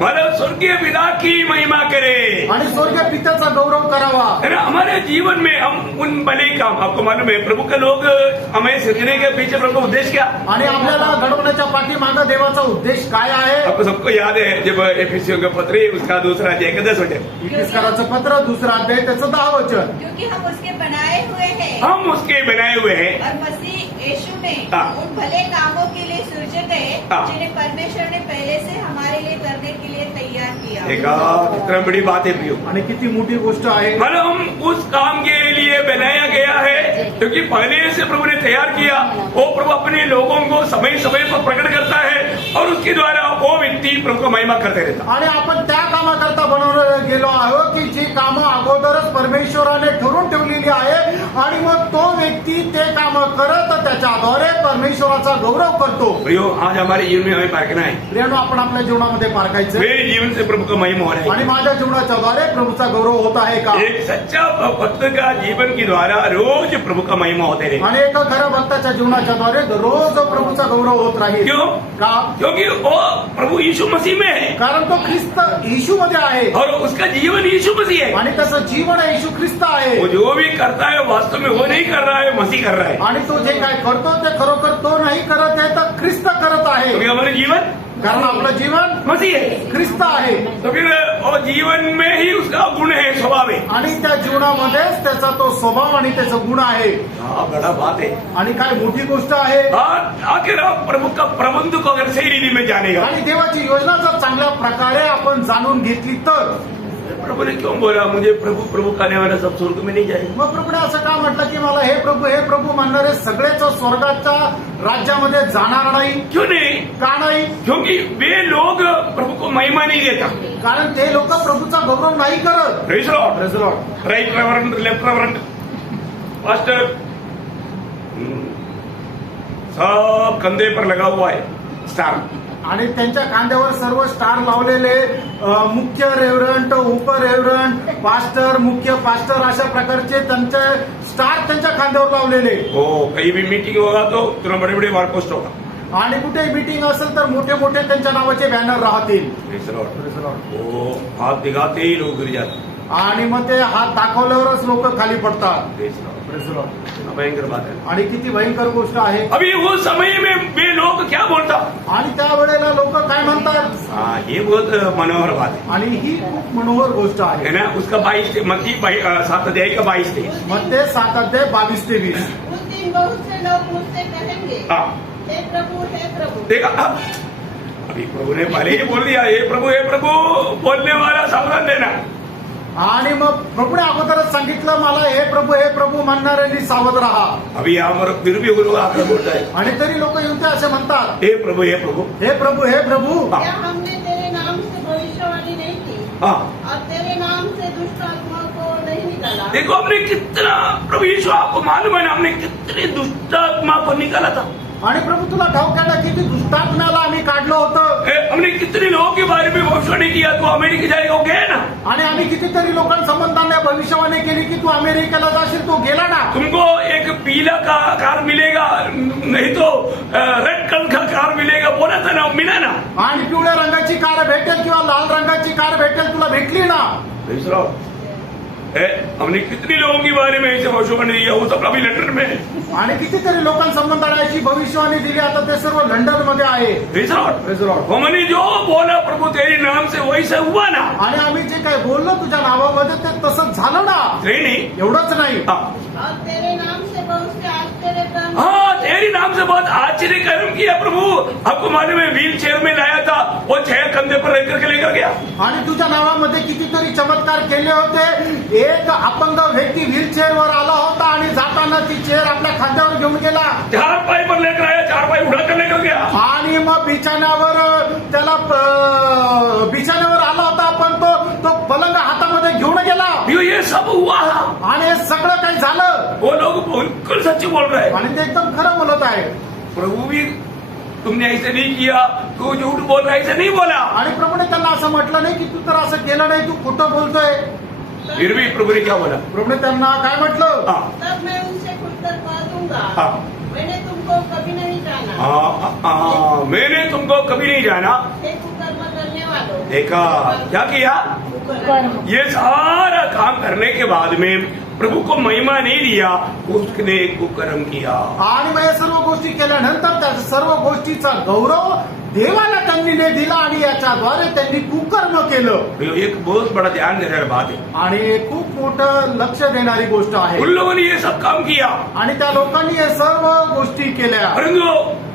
मतलब स्वर्गीय पिता की महिमा करे, आणि स्वर्गीय पित्याचा गौरव करावा। है ना। हमारे जीवन में हम उन भले काम, आपको मालूम है प्रभु के लोग हमें सृजने के पीछे प्रभु का उद्देश्य क्या? आणि आपल्याला घडवण्याच्या पाठीमागं देवाचा उद्देश काय आहे? आपको सबको याद है जब एफिसियों का पत्र उसका दूसरा अध्याय का 10 वचन, इफिसकाराचं पत्र 2 अध्याय त्याचं 10 वचन। क्योंकि हम उसके बनाए हुए हैं हम उसके बनाए हुए हैं और मसीह यीशु में हाँ। उन भले कामों के लिए सृजे गए हाँ। जिन्हें परमेश्वर ने पहले से हमारे लिए करने के लिए तैयार किया। देखा, कितना बड़ी बात है प्रियो। आणि किती मोठी गोष्ट आहे। मतलब हम उस काम के लिए बनाया गया है क्योंकि पहले से प्रभु ने तैयार किया। वो प्रभु अपने लोगों को समय समय पर प्रकट करता है और उसके द्वारा वो व्यक्ति प्रभु को महिमा करते रहता। आणि आपण त्या कामाकरता बनवलं गेलो आहोत की जी कामं अगोदरच परमेश्वराने ठरवून ठेवलेली आहे आणि मग तो व्यक्ती ते काम करत त्याच्याद्वारे परमेश्वराचा गौरव करतो। प्रियो, आज हमारे जीवन में हमें पारखना है, प्रियानो, आपण आपल्या जीवनामध्ये पारखायचं मेरे जीवन से प्रभु का महिमा हो रहा आणि है। माझ्या जीवनाच्या द्वारे प्रभूचा गौरव होत आहे का? एक सच्चा भक्त का जीवन के द्वारा रोज प्रभू का महिमा होते रहे। आणि एका खऱ्या भक्ताच्या जीवनाच्या द्वारे दररोज प्रभूचा गौरव होत राहील। क्यों? का? क्योंकि वो प्रभु यीशु मसीह में है कारण तो ख्रिस्त येशू मध्ये आहे और उसका जीवन यीशु मसीह है। आणि त्याचं जीवन येशू ख्रिस्त आहे वो जो भी करता है वास्तव में वो नहीं कर रहा है, मसीह कर रहा है। आणि तो जे काय करतो ते खरोखर तो नाही करत आहे तर ख्रिस्त करत आहे। क्योंकि हमारे जीवन कारण आपलं जीवन मसीह है, ख्रिस्त आहे तो फिर वो जीवन में ही उसका गुण है, स्वभाव है। आणि त्या जीवनामध्येच त्याचा तो स्वभाव आणि त्याचं गुण आहे। हाँ, बड़ा बात है। आणि काय मोठी गोष्ट आहे। आखिर आप प्रभु का प्रबंध को अगर सही रीति में जानेगा, आणि देवाची योजना जर चांगल्या प्रकारे आपण जाणून घेतली तर प्रभु ने क्यों बोला मुझे प्रभु प्रभु कहने वाला सब स्वर्ग में नहीं जाएगा? मग प्रभूने असं का म्हटलं की मला हे प्रभू म्हणणारे सगळेच स्वर्गाच्या राज्यामध्ये जाणार नाही? क्यों नहीं? का नाही? क्योंकि वे लोग प्रभु को महिमा नहीं देता। कारण ते लोक प्रभूचा गौरव नाही करत। Praise the Lord. Praise the Lord. Right reverend, left reverend, pastor, सब कंधे पर लगा हुआ है स्टार। आणि त्यांच्या खांद्यावर सर्व स्टार लावलेले मुख्य रेव्हरंट, उप रेव्हरंट, पास्टर, मुख्य पास्टर अशा प्रकारचे त्यांचे स्टार त्यांच्या खांद्यावर लावलेले। ओ, कहीं भी मीटिंग होगा तो इतना बड़े बड़े वार पोस्ट होगा। आणि कुठे मीटिंग असेल तर मोठे मोठे त्यांच्या नावाचे बॅनर राहतील। Praise the Lord. ओ, हाथ दिखाते ही लोग गिर जाते। आणि मग ते हात दाखवल्यावरच लोक खाली पडतात। Praise the Lord. Praise the Lord. भयंकर बात है। आणि किती भयंकर गोष्ट आहे। अभी वो समय में वे लोग क्या बोलता? आणि त्यावेळेला लोक काय म्हणतात? हाँ, ये बहुत मनोहर बात है, आणि ही खूप मनोहर गोष्ट आहे। है ना। उसका 22 मत्ती 7 अध्याय का 22-23। मग ते 7 अध्याय 22 ते 20। उस दिन बहुत से लोग मुझसे कहेंगे, हाँ, हे प्रभु। देखा, अभी प्रभु ने पहले ही बोल दिया, हे प्रभु बोलने वाला सावधान रहना। आणि मग प्रभूने अगोदरच सांगितलं मला हे प्रभू म्हणणाऱ्यांनी सावध राहा। अभी हमारा फिर भी लोग आकर बोलता है, आणि तरी लोक येऊन ते असे म्हणतात, हे प्रभु हे प्रभु। हे प्रभू हाँ, क्या हमने तेरे नाम से भविष्यवाणी नहीं की हाँ। और तेरे नाम से दुष्ट आत्मा को नहीं निकाला? देखो हमने कितना, प्रभु यीशु आपको मालूम है ना, हमने कितनी दुष्ट आत्मा को निकाला था। आणि प्रभू तुला ठाऊक आहे ना किती दुष्टात्म्याला आम्ही काढलं होतं। हमने कितने लोगों के बारे में भविष्यवाणी किया, तो अमेरिका जाएगा, वो गया ना। आणि आम्ही कितीतरी लोकांसंबंधाने भविष्यवाणी केली की तू अमेरिकेला जाशील, तो गेला ना। तुमको एक पीला का कार मिलेगा, नहीं तो रेड कलर का कार मिलेगा, बोला था ना, मिला ना। आणि पिवळ्या रंगाची कार भेटेल किंवा लाल रंगाची कार भेटेल, तुला भेटली ना। हमने कितने लोगों के बारे में ऐसे भविष्यवाणी दिया, वो सब अभी लंदन में है। आणि कितीतरी लोकांसंबंधाने अशी भविष्यवाणी दिली, आता ते सर्व लंडन मध्ये आहे। Praise the Lord. Praise the Lord. हमने जो बोला प्रभु तेरे नाम से वैसे हुआ ना। आणि आम्ही जे काय बोललो तुझ्या नावामध्ये ते तसंच झालं ना। नहीं नहीं, एवढंच नाही, हाँ, और तेरे नाम से बहुत से आश्चर्य कर्म हाँ, तेरे नाम से बहुत आश्चर्य कर्म किया प्रभु। आपको मालूम है व्हील चेयर में लाया था, वो चेयर कंधे पर लेकर गया। आणि तुझ्या नावामध्ये कितीतरी चमत्कार केले होते। एक अपंग व्यक्ती व्हीलचेअरवर आला होता आणि जाताना ती चेअर आपल्या खांद्यावर घेऊन गेला। 4 पाय पर लेकर आया, 4 पाय उठा कर लेकर गया। आणि मग बिछाण्यावर त्याला बिछाण्यावर आला होता, पण तो पलंग हातामध्ये घेऊन गेला। ये सब हुआ, आणि हे सगळं काही झालं। वो लोग बिल्कुल सच्ची बोल रहे हैं। आणि ते एकदम खरं बोलत आहे। प्रभु भी तुमने ऐसे नहीं किया, तू झूठ बोल रहा है, ऐसे नहीं बोला। आणि प्रभूने त्यांना असं म्हटलं नाही की तू तर असं केलं नाही, तू खोटं बोलतोय। फिर भी प्रभु ने क्या बोला? प्रभूने त्यांना काय म्हटलं? हाँ, तब मैं उनसे खुलकर कह दूंगा, हाँ, मैंने तुमको कभी नहीं जाना। मैंने तुमको कभी नहीं जाना। हे कुकर्म करने वालों, देखा क्या किया? कर्म। ये सारा काम करने के बाद में प्रभु को महिमा नहीं दिया, उसने कुकर्म किया। आणि मग या सर्व गोष्टी केल्यानंतर त्या सर्व गोष्टीचा गौरव देवाला त्यांनी नाही दिला आणि याच्याद्वारे त्यांनी कुकर्म केलं. ये एक बहुत बड़ा ध्यान देने वाली बात है। आणि हे खूप मोठं लक्ष देणारी गोष्ट आहे. उन लोगों ने ये सब काम किया, आणि त्या लोकांनी हे सर्व गोष्टी केल्या परंतु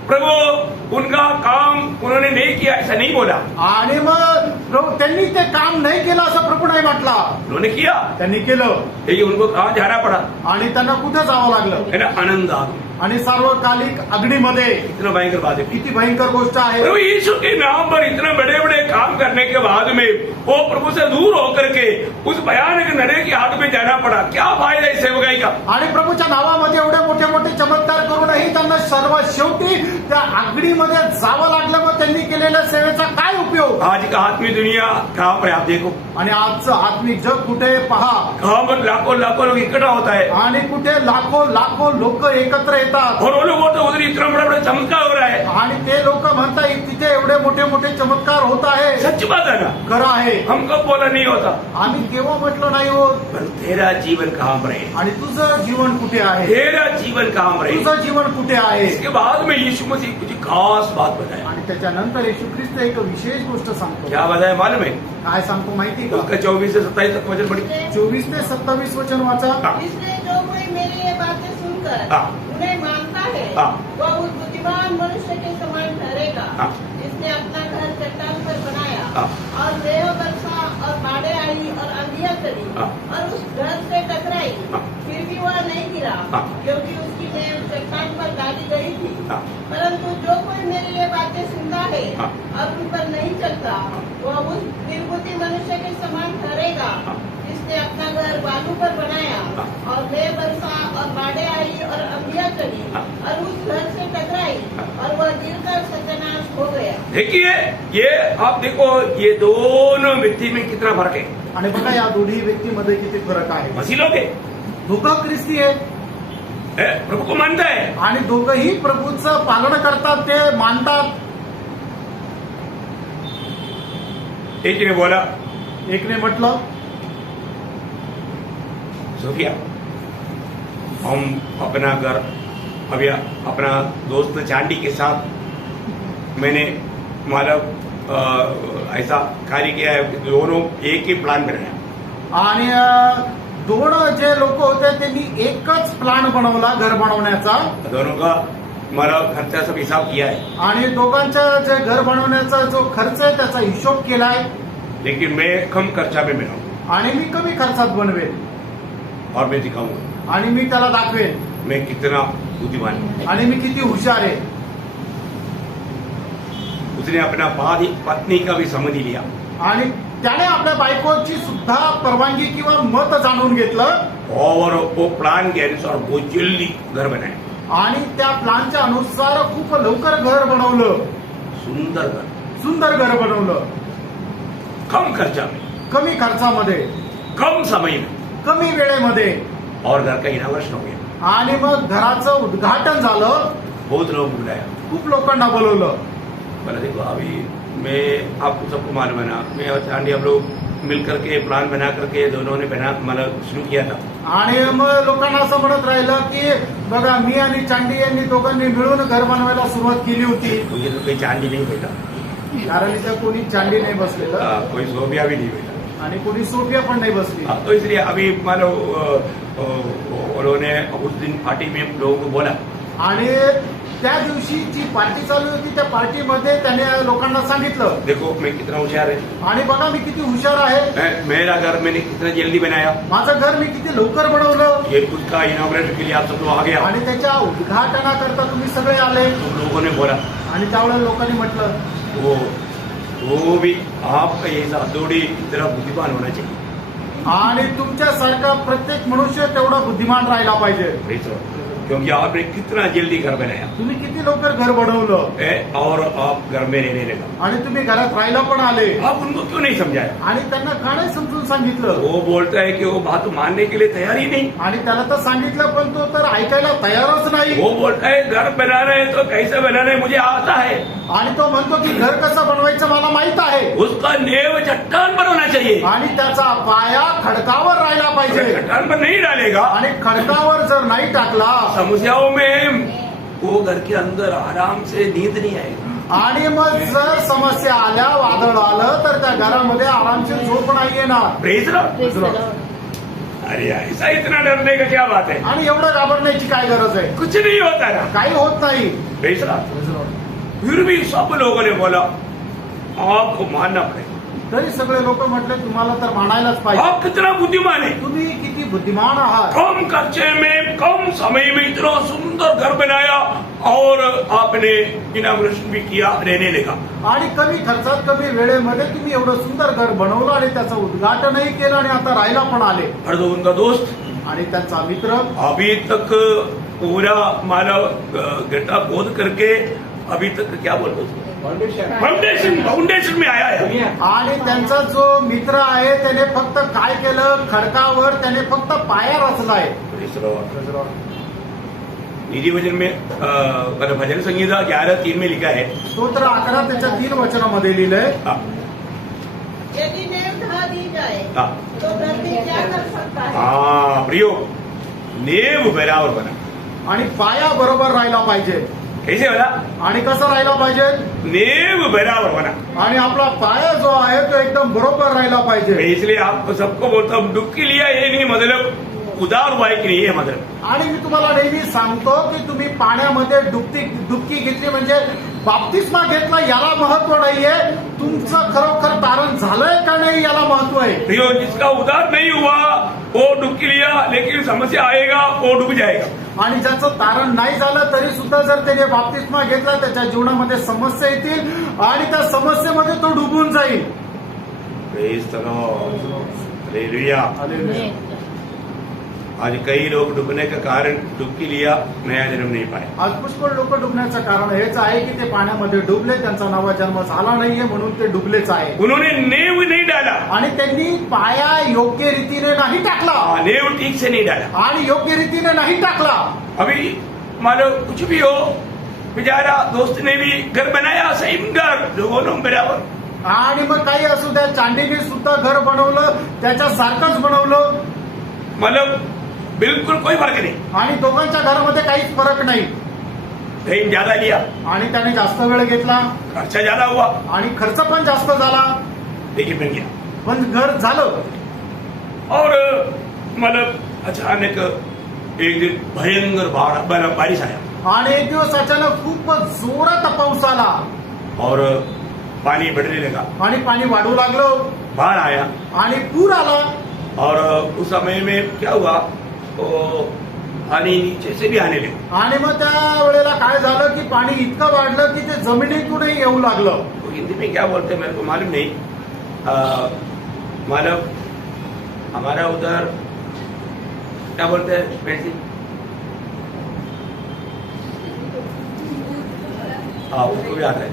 प्रभु उनका काम उन्होंने नहीं किया ऐसा नहीं बोला, आणि मग प्रभू त्यांनी ते काम नाही केलं असं प्रभू नाही म्हटला. उन्होंने किया। त्यांनी केलं लेकिन उनको कहाँ जाना पड़ा? आणि त्यांना कुठे जावं लागलं? है ना, आनंद आ गया। आणि सार्वकालिक अग्नीमध्ये. इतना भयंकर बात है। किती भयंकर गोष्ट आहे. प्रभु यीशु के नाम पर इतने बड़े बड़े काम करने के बाद में वो प्रभु से दूर होकर के उस भयानक नरे की आग में जाना पड़ा। क्या फायदा इस सेवकाई का? आणि प्रभूच्या नावामध्ये एवढे मोठे मोठे चमत्कार करूनही त्यांना सर्वात शेवटी त्या अग्नीमध्ये जावं लागलं. मग त्यांनी केलेल्या सेवेचा काय उपयोग? आज का आत्मीय दुनिया कहाँ पर है आप देखो, आणि आजचं आत्मिक जग कुठे पहा. कहाँ पर लाखों लाखों लोग इकट्ठा होता है आणि कुठे लाखो लाखो लोक एकत्र येतात. और वो लोग बोलते उधर इतना बड़ा बड़ा चमत्कार हो रहा है। आणि ते लोक म्हणतात तिथे एवढे मोठे मोठे चमत्कार होत आहे. सच बात है ना, खरं आहे. हम कब बोला नहीं होता? आम्ही केव्हा म्हटलं नाही हो. पर तेरा जीवन कहाँ पर है? आणि तुझं जीवन कुठे आहे? तेरा जीवन कहाँ पर है? तुझं जीवन कुठे आहे? इसके बाद में यीशु मसीह कुछ खास बात बताया। आणि त्याच्यानंतर येशू ख्रिस्त एक विशेष गोष्ट सांगतो. क्या बताया मालूम है? काय सांगतो माहिती का? उसका 24 से 27 तक वचन पढ़ी। 24 ते 27 वचन वाचा. हाँ, इसलिए जो कोई मेरी ये बातें सुनकर हाँ। उन्हें मानता है हाँ। वह उस बुद्धिमान मनुष्य के समान ठहरेगा हाँ। जिसने अपना घर चट्टान पर बनाया हाँ। और रेह बरसा और बाढ़ें आई और आंधियां चली हाँ। और उस घर से टकराई, हाँ। फिर भी वह नहीं गिरा हाँ। क्योंकि उसकी नींव चट्टान पर डाली गई थी। हाँ। परंतु जो कोई मेरी ये बातें सुनता है हाँ। और उन पर नहीं चलता वह उस निर्बुद्धि मनुष्य के समान ठहरेगा हाँ। जिसने अपना घर बालू पर बनाया हाँ। और ले बरसा और बाढ़ें आई और आंधियां चली हाँ। और उस घर से टकराई हाँ। और वह गिरकर सत्यानाश हो गया। देखिए ये आप देखो ये दोनों व्यक्ति में कितना फर्क है। आणि बघा या दोन्ही व्यक्तीमध्ये किती फरक आहे. मसीह लोग है, दोघं ख्रिस्ती आहे प्रभु को मानता है, आणि दोघंही प्रभूचं पालन करतात. ते मानतात. एक ने बोला एकने म्हटलं सोफिया हम अपना घर अभी अपना दोस्त चांडी के साथ मैंने मतलब ऐसा कार्य किया है कि दोनों एक ही प्लान बनाया। आणि दोन जे लोक होते त्यांनी एकच प्लान बनवला घर बनवण्याचा. दोनों का हमारा खर्चा सब हिसाब किया है, आणि दोघांचा जे घर बनवण्याचा जो खर्च आहे त्याचा हिशोब केलाय. लेकिन मैं कम खर्चा में बनाऊंगा आणि मी कमी खर्चात बनवेन और मैं दिखाऊंगा आणि मी त्याला दाखवेन मैं कितना बुद्धिमान हूं। आणि मी किती हुशार आहे. उसने अपना पत्नी का भी सम्मति लिया आणि त्याने आपल्या बायकोची सुद्धा परवानगी किंवा मत जाणून घेतलं और वो प्लान के अनुसार वो जल्दी घर बनाया, आणि त्या प्लानच्या अनुसार खूप लवकर घर बनवलं. सुंदर घर, सुंदर घर बनवलं. कम खर्चा में, कमी खर्चामध्ये, कम समय में, कमी वेळेमध्ये. और घर का इनाग्रेशन हो गया। आणि मग घराचं उद्घाटन झालं. बहुत लोग बुलाया, खूप लोकांना बोलवलं. बोला देखो अभी मैं आपको सबको मालूम है ना, मैं और चांदी हम लोग मिल करके प्लान बना करके दोनों ने बना मतलब शुरू किया था। आणि मग लोकांना असं म्हणत राहिलं की बघा मी आणि चांडी यांनी दोघांनी मिळून घर बनवायला सुरुवात केली होती. मुझे तो कोई चांदी नहीं बैठा, कारण इथं कोणी चांदी नाही बसलेलं कोई सोफिया भी नहीं बैठा। आणि कोणी सोफिया पण नाही बसली. तो इसलिए अभी मानो उन्होंने उस दिन पार्टी में लोगों को बोला, आणि त्या दिवशी जी पार्टी चालू होती त्या पार्टीमध्ये त्याने लोकांना सांगितलं देखो मैं कितना होशियार है, आणि बघा मी किती हुशार आहे. मेरा घर मैंने कितना जल्दी बनाया, माझं घर मी किती लवकर बनवलं. ये उसका इनॉग्रेशन के लिए आप सब लोग आ गया। आणि त्याच्या उद्घाटनाकरता तुम्ही सगळे आले. तुम लोगों ने बोला आणि त्यावेळेला लोकांनी म्हटलं वो भी आपका ये साथोड़ी की तरह बुद्धिमान होना चाहिए। आणि तुमच्यासारखा प्रत्येक मनुष्य तेवढा बुद्धिमान राहिला पाहिजे. Praise the Lord. क्योंकि आपने कितना जल्दी घर बनाया तुम्ही किती लवकर घर बनवलं और आप घर में रहने लगा। आणि तुम्ही घरात राहायला पण आले आप उनको क्यों नहीं समझाया? आणि त्यांना का नाही समजून सांगितलं? वो बोलता है कि वो बात मानने के लिए तैयार ही नहीं। आणि त्याला तर सांगितलं पण तो तर ऐकायला तयारच नाही। वो बोलता है घर बनाना है तो कैसे बनाना है मुझे आता है। आणि तो म्हणतो की घर कसं बनवायचं मला माहित आहे। उसका नेव चट्टान पर होना चाहिए आणि त्याचा पाया खडकावर राहिला पाहिजे। चट्टान पर नहीं डालेगा आणि खडकावर जर नाही टाकला समस्याओं में वो घर के अंदर आराम से नींद नहीं आएगी। आणि मग जर समस्या आल्या वादळ आलं तर त्या घरामध्ये आरामशीर झोप नाही येणार। Praise Lord. Praise the Lord. अरे ऐसा इतना डरने का क्या बात है? आणि एवढं घाबरण्याची काय गरज आहे? कुछ नहीं होता ना। काही होत नाही। Praise Lord. फिर भी सब लोगों ने बोला आपको मानना पड़ेगा। तरी सगळे लोक म्हटले तुम्हाला तर मानायलाच पाहिजे। आप कितना बुद्धिमान है। तुम्ही किती बुद्धिमान आहात। कम खर्चे में कम समय में इतना सुंदर घर बनाया और आपने इनाग्रेशन भी किया, रहने लगा। आणि कमी खर्चात कमी वेळेमध्ये तुम्ही एवढं सुंदर घर बनवलं आणि त्याचं उद्घाटनही केलं आणि आता राहायला पण आले। और तो उनका दोस्त आणि त्यांचा मित्र अभी तक पूरा मानव गड्ढा खोद करके अभी तक क्या बोलते उसको? फाउंडेशन में आया है। आणि त्यांचा जो मित्र आहे त्याने फक्त काय केलं? खडकावर त्याने फक्त पाया रचलाय। निजी वचन में भजन संहिता 11:3 में लिखा है। स्तोत्र 11 त्याच्या 3 वचनामध्ये लिहिलंय। हाँ, यदि नेम ढा दी जाए हाँ, तो धरती क्या कर सकता है? हाँ, प्रियो नेव बराबर बना। आणि पाया बरोबर राहायला पाहिजे। कैसे बना? आणि कसं राहायला पाहिजे? नेव बराबर बना। आणि आपला पाया जो आहे तो एकदम बरोबर राहायला पाहिजे। मैं इसलिए आपको सबको बोलता हूँ डुबकी लिया ये नहीं मतलब उदार हुआ है कि नहीं, ये मतलब। आणि मी तुम्हाला नेहमी सांगतो की तुम्ही पाण्यामध्ये डुबकी घेतली म्हणजे बाप्तिस्मा घेतला याला महत्व नाहीये, तुमचं खरोखर तारण झालंय का नाही याला महत्व आहे। प्रियो जिसका उदार नहीं हुआ वो डुबकी लिया लेकिन समस्या आएगा वो डूब जाएगा। आणि ज्याचं तारण नाही झालं तरी सुद्धा जर त्याने बाप्तिस्मा घेतला त्याच्या जीवनामध्ये समस्या येतील आणि त्या समस्येमध्ये तो डुबून जाईल। Praise the Lord, hallelujah. Hallelujah. आज कई लोग डूबने का कारण डुबकी लिया नया जन्म नहीं पाए। आज पुष्कळ लोक डुबण्याचं कारण हेच आहे की ते पाण्यामध्ये डुबले, त्यांचा नवा जन्म झाला नाहीये म्हणून ते डुबलेच आहे। उन्होंने नेव नहीं डाला आणि त्यांनी पाया योग्य रीतीने नाही टाकला नेव ठीक से नहीं डाला। आणि योग्य रीतीने नाही टाकला। अभी मानो कुछ भी हो बेचारा दोस्त ने भी घर बनाया सेम घर दोनों बराबर। आणि मग काही असू द्या चांदीने सुद्धा घर बनवलं त्याच्यासारखंच बनवलं, मतलब बिल्कुल कोई फर्क नहीं। आणि दोघांच्या घरामध्ये काहीच फरक नाही। टाइम ज्यादा लिया आणि त्याने जास्त वेळ घेतला खर्चा ज्यादा हुआ आणि खर्च पण जास्त झाला, लेकिन बन गया। पण घर झालं। और मतलब अचानक एक दिन भयंकर बारिश आया आणि एक दिवस अचानक खूप जोरात पाऊस आला और पानी बढ़ने लगा आणि पाणी वाढू लागलं बाढ़ आया आणि पूर आला। और उस समय में क्या हुआ तो पानी नीचे से भी आने लगा। आणि मग त्या वेळेला काय झालं की पाणी इतकं वाढलं की ते जमिनीतूनही येऊ लागलं। तो हिंदी में क्या बोलते हैं मेरे को मालूम नहीं। मतलब हमारा उधर क्या बोलते हैं वैसे? हाँ उसको भी आता है।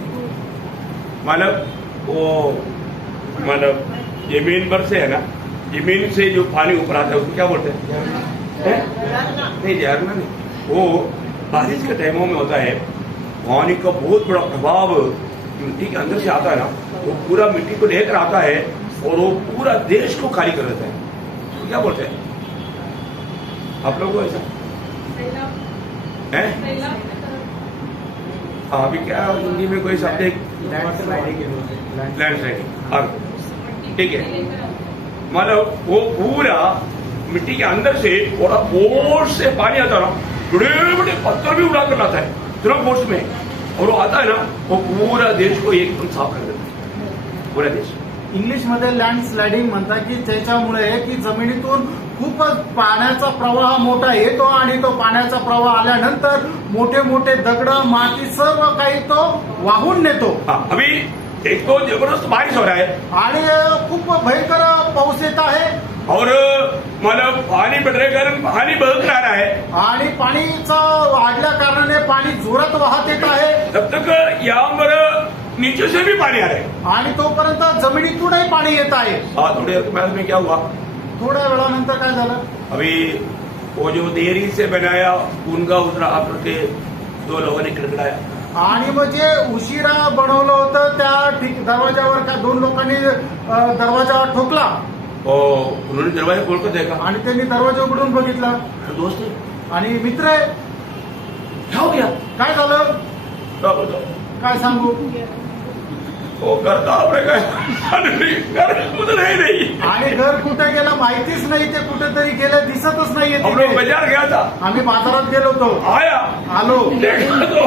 मतलब वो मतलब जमीन पर से है ना, जमीन से जो पानी ऊपर आता है उसको क्या बोलते हैं? नहीं झरना नहीं, वो बारिश के टाइमों में होता है। पानी का बहुत बड़ा प्रभाव मिट्टी के अंदर से आता है ना, वो पूरा मिट्टी को लेकर आता है और वो पूरा देश को खाली कर देता है। तो क्या बोलते हैं आप लोगों को ऐसा है? हाँ अभी क्या हिंदी में कोई शब्द लैंडस्लाइडिंग और ठीक है, मतलब वो पूरा मिट्टी के अंदर से थोड़ा फोर्स से पानी आता है ना, बड़े बड़े पत्थर भी उड़ा कर लाता है इतना फोर्स में, और वो आता है ना वो पूरा देश को एकदम साफ कर देता है, पूरा देश। इंग्लिश मध्ये लँडस्लायडिंग म्हणतात की त्याच्यामुळे की जमिनीतून खूपच पाण्याचा प्रवाह मोठा येतो आणि तो पाण्याचा प्रवाह आल्यानंतर मोठे मोठे दगड माती सर्व काही तो वाहून नेतो। अभी एक तो जबरदस्त बारिश हो रहा है आणि खूप भयंकर पाऊस येत आहे और मतलब पानी बढ़ रहे कारण पानी बहक रहा है, आणि पाणीचं वाढल्या कारणाने पाणी जोरात वाहत येत आहे तब तक यहाँ पर नीचे से भी पानी आ रहा है। आणि तोपर्यंत जमिनीतूनही पाणी येत आहे। थोड़ी देर बाद में क्या हुआ, थोड्या वेळानंतर काय झालं, अभी वो जो देरी से बनाया उनका उतरा आकर के 2 लोगों ने खड़खड़ाया, आणि मग जे उशिरा बनवलं होतं त्या दरवाजावर का 2 लोकांनी दरवाजा ठोकला और उन्होंने दरवाजा खोल कर देखा, आणि त्यांनी दरवाजा उघडून बघितला दोस्त है, आणि मित्र आहे, क्या हो गया, काय झालं क्या बताओ, काय सांगू, वो घर का आपने घर उधर है नहीं, आणि घर कुठे गेलं माहितीच नाही, ते कुठेतरी गेलं दिसतच नाहीये हम लोग तिथे। बाजार गया था, आम्ही बाजारात गेलो होतो, आया आलो देखा तो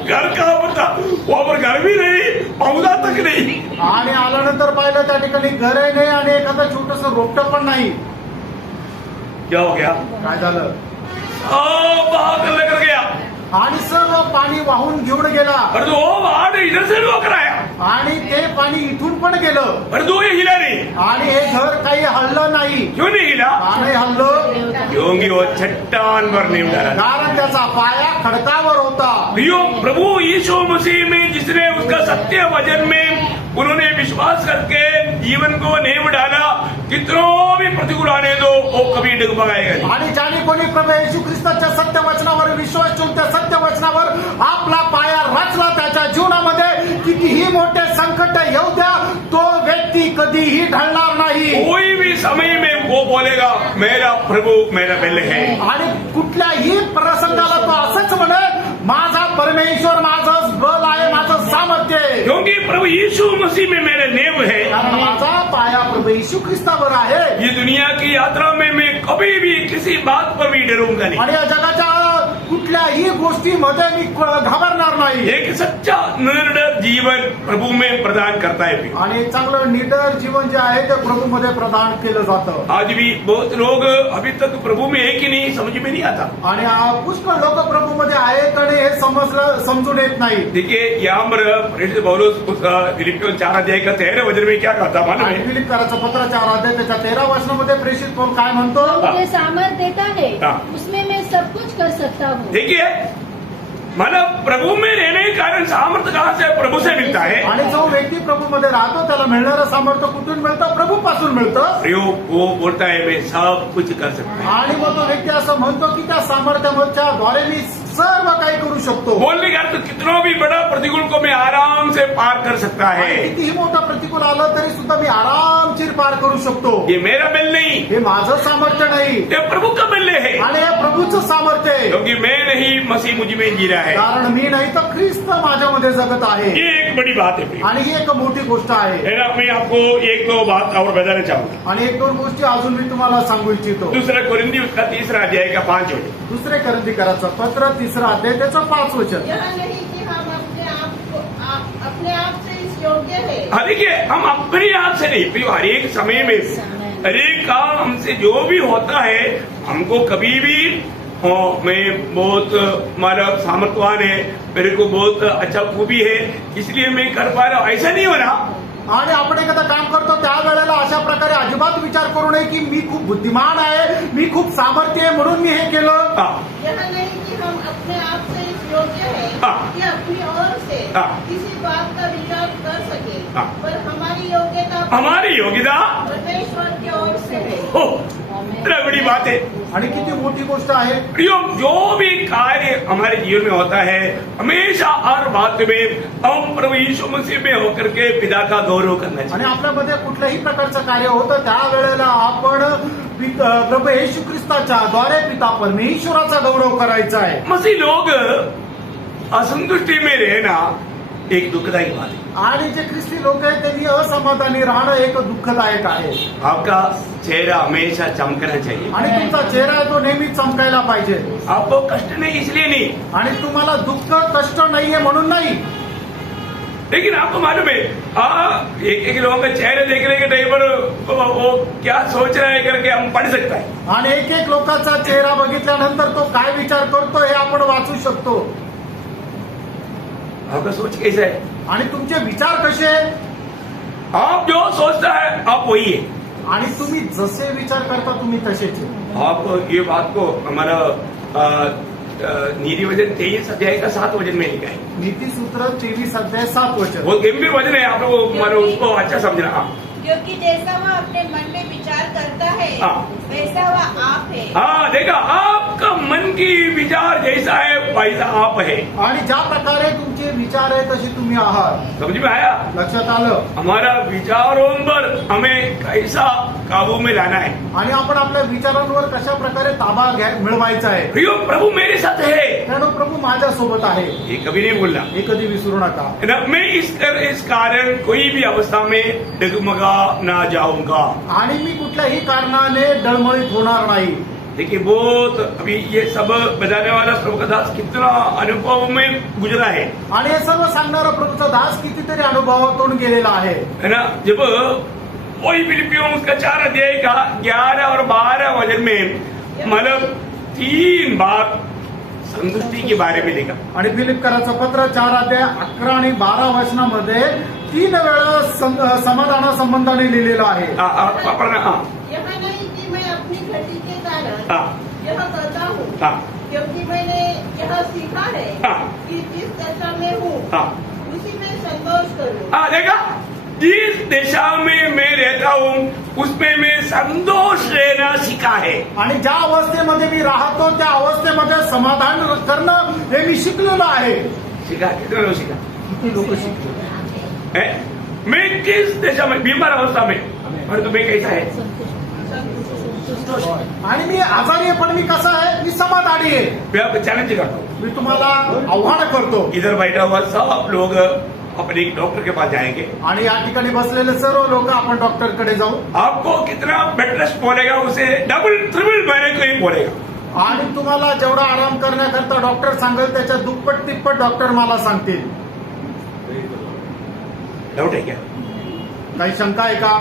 घर कहाँ पर था, वहाँ पर घर भी नहीं, पौधा तक नहीं, आणि आल्यानंतर पाहिलं त्या ठिकाणी घरही नाही आणि एखादं छोटस रोपटं पण नाही। क्या हो गया, काय झालं, बाहर लेकर गया, आणि सर्व पाणी वाहून घेऊन गेला और तो वो बाहर इधर से लोग कराया, आणि ते पाणी इथून पण गेलं और तो ये हिला नहीं, आणि हे घर काही हल्लं नाही। क्यों नहीं हिला, का नाही हल्लं, क्योंकि वो चट्टान पर नहीं उतारा, कारण त्याचा पाया खडकावर होता। प्रियो प्रभु यीशु मसीह में जिसने उसका सत्य वचन में उन्होंने विश्वास करके जीवन को नेम डाला, कितनों भी प्रतिकूल आने दो वो कभी डगमगाएगा नहीं। आणि ज्याने कोणी प्रभू येशू ख्रिस्ताच्या सत्य वचनावर विश्वास ठेवून त्या सत्य वचनावर आपला पाया रचला, त्याच्या जीवनामध्ये कितीही मोठे संकट येऊ द्या, तो व्यक्ती कधीही ढळणार नाही। कोई भी समय में वो बोलेगा मेरा प्रभु मेरा बल है, आणि कुठल्याही प्रसंगाला तो असंच म्हणेल, माझा परमेश्वर माझं बल आहे, माझं सामर्थ्य आहे, क्योंकि प्रभु यीशु मसीह में मेरा नेम है। कारण माझा पाया प्रभू येशू ख्रिस्तावर आहे। ये दुनिया की यात्रा में मैं कभी भी किसी बात पर भी डरूंगा नहीं, आणि या जगाच्या कुठल्याही गोष्टीमध्ये मी घाबरणार नाही। एक सच्चा निर्डर जीवन प्रभु में प्रदान करता है। आणि एक चांगलं निडर जीवन जे आहे ते प्रभूमध्ये प्रदान केलं जातं। आज भी बहुत लोग अभी तक प्रभु में है कि नहीं समझ में नहीं आता। आणि पुष्कळ लोक प्रभूमध्ये आहेत आणि हे समजून येत नाही। देखिए यहाँ पर प्रेरित पौलुस फिलिपियों 4 अध्याय का 13 वचन में क्या कहता मालूम आणि है? फिलिप्पियराचं पत्र 4 अध्याय त्याच्या 13 वचनामध्ये प्रेषित पौल काय म्हणतो, मुझे सामर्थ देता है, हाँ। उसमें मैं सब कुछ कर सकता हूँ। देखिए मतलब प्रभु में रहने के कारण सामर्थ्य कहाँ से प्रभु से मिलता है। आणि जो व्यक्ती प्रभूमध्ये राहतो त्याला मिळणारं सामर्थ्य कुठून मिळतं, प्रभूपासून मिळतं। प्रयोग वो बोलता है मैं सब कुछ कर सकता हूँ। आणि मग तो व्यक्ती असं म्हणतो की त्या सामर्थ्याच्या द्वारे मी सर्व काही करू शकतो। बोलने का अर्थ कितना भी बड़ा प्रतिकूल को मैं आराम से पार कर सकता है। आणि कितीही मोठा प्रतिकूल आलं तरी सुद्धा मी आरामशीर पार करू शकतो। ये मेरा बल नहीं, हे माझं सामर्थ्य नाही, ये प्रभु का बल है, आणि हे प्रभूचं सामर्थ्य आहे। क्योंकि मैं नहीं मसीह मुझ में जी रहा है। कारण मी नाही तर ख्रिस्त माझ्यामध्ये जगत आहे। ये एक बड़ी बात है प्रिय। आणि ही एक मोठी गोष्ट आहे। है ना, मैं आपको 1-2 बात और बताना चाहूंगा। आणि 1-2 गोष्टी अजून मी तुम्हाला सांगू इच्छितो। दूसरा कोरिन्थियों उसका 3 अध्याय का 5 वचन। दुसरे करंथीकराचं पत्र 3 अध्याय त्याचं 5 वचन। यह नहीं कि हम अपने आप से इस योग्य है। हाँ देखिए हम अपने आप से नहीं, प्रिय, हर एक समय में हर एक काम हमसे जो भी होता है हमको कभी भी मैं बहुत हमारा सामर्थ्यवान है, मेरे को बहुत अच्छा खूबी है इसलिए मैं कर पा रहा हूं, ऐसा नहीं हो रहा। आणि आपण एखादं काम करतो त्यावेळेला अशा प्रकारे अजिबात विचार करू नये की मी खूप बुद्धिमान आहे, मी खूप सामर्थ्य आहे म्हणून मी हे केलं। यह नहीं कि हम अपने आप से इस योग्य है हाँ। कि अपनी ओर से हाँ। किसी बात का विचार कर सके, हाँ। पर हमारी योग्यता हमारी योग्यता परमेश्वर की ओर से है। हो, इतना बड़ी बात है। आणि किती मोठी गोष्ट आहे। प्रियो जो भी कार्य हमारे जीवन में होता है हमेशा हर बात में हम प्रभु यीशु मसीह में होकर के पिता का गौरव करना चाहिए। आणि आपल्यामध्ये कुठल्याही प्रकारचं कार्य होतं त्यावेळेला आपण प्रभू येशू ख्रिस्ताच्या द्वारे पिता परमेश्वराचा गौरव करायचा आहे। मसीह लोग असंतुष्टि में रहना एक दुखदायी बात है। आणि जे ख्रिस्ती लोक आहेत त्यांनी असमाधानी राहणं एक दुःखदायक आहे। आपका चेहरा हमेशा चमकना चाहिए आणि तुमचा चेहरा आहे तो नेहमी चमकायला पाहिजे। आपको कष्ट नहीं इसलिए नहीं, आणि तुम्हाला दुःख कष्ट नाहीये म्हणून नाही, लेकिन आपको मालूम है एक लोगों का चेहरे देखने के टाइम पर वो क्या सोच रहा है करके हम पढ़ सकता है। आणि एक लोकांचा चेहरा बघितल्यानंतर तो काय विचार करतो हे आपण वाचू शकतो। आपका सोच कैसा है, आणि तुमचे विचार कसे आहेत, आप जो सोचता है आप वही है। आणि तुम्ही जसे विचार करता तुम्ही तसेच आहे. आप ये बात को हमारा नीति वचन 23 अध्याय का 7 वचन में लिखा है. नीति सूत्र 23 अध्याय 7 वचन. बहुत गंभीर वचन है. आप लोग हमारे उसको अच्छा समझना. क्योंकि जैसा वह अपने मन में विचार करता है हाँ. वैसा वह आप है. हाँ, देखा, आपका मन की विचार जैसा है वैसा आप है. आणि ज्या प्रकारे तुमचे विचार आहे तसे तुम्ही आहात. समझ में आया? लक्षात आलं. हमारा विचारों पर हमें कैसा काबू में लाना है. आणि आपण आपल्या विचारांवर कशा प्रकारे ताबा मिळवायचा आहे. प्रियो, प्रभु मेरे साथ है. कारण प्रभू माझ्या सोबत आहे ये कभी नहीं बोलना. हे कधी विसरू नका. मैं इस कारण कोई भी अवस्था में डगमगा ना जाऊंगा. आणि मी कुठल्याही कारणाने डळमळीत होणार नाही. देखिए, बहुत अभी ये सब बताने वाला प्रभु का दास कितना अनुभव में गुजरा है आणि हे सर्व सांगणारा प्रभूचा दास कितीतरी अनुभवातून गेलेला आहे. है ना. जब वही फिलिपियों उसका 4 अध्याय का 11 और 12 वचन में मतलब 3 बार संतुष्टि के बारे में लिखा. आणि फिलिपकराचं पत्र 4 अध्याय 11 आणि 12 वचनामध्ये 3 वेळा समाधानासंबंधाने लिहिलेलं आहे. पढ़ना. हाँ, यह नहीं कि मैं अपनी घटी के कारण हाँ, यह करता हूँ, हाँ, क्योंकि मैंने यह सीखा है हाँ. कि जिस दशा में हूँ हाँ. उसी में संतोष करूँ. हाँ, देखा, जिस दिशा में मैं रहता हूँ उसमें मैं संतोष रहना सीखा है. आणि ज्या अवस्थेमध्ये मी राहतो त्या अवस्थेमध्ये समाधान करणं हे मी शिकलेलो आहे. सीखा. कितना लोग सीखा किती लोक शिकले. है? मैं किस दिशा में बीमार अवस्था में परंतु मैं कैसा है. आणि मी आजारी आहे पण मी कसा आहे. मी समाधानी आहे. मैं आपको चैलेंज करता हूँ. मी तुम्हाला आव्हान करतो. इधर बैठा हुआ सब लोग अपने डॉक्टर के पास जाएंगे. आणि या ठिकाणी बसलेले सर्व लोक आपण डॉक्टरकडे जाऊ. आपको कितना बेड रेस्ट बोलेगा उसे डबल ट्रिपल महीने को ही बोलेगा. आणि तुम्हाला जेवढा आराम करण्याकरता डॉक्टर सांगेल त्याच्या दुप्पट तिप्पट डॉक्टर मला सांगतील. डाउट है क्या? काही शंका आहे का.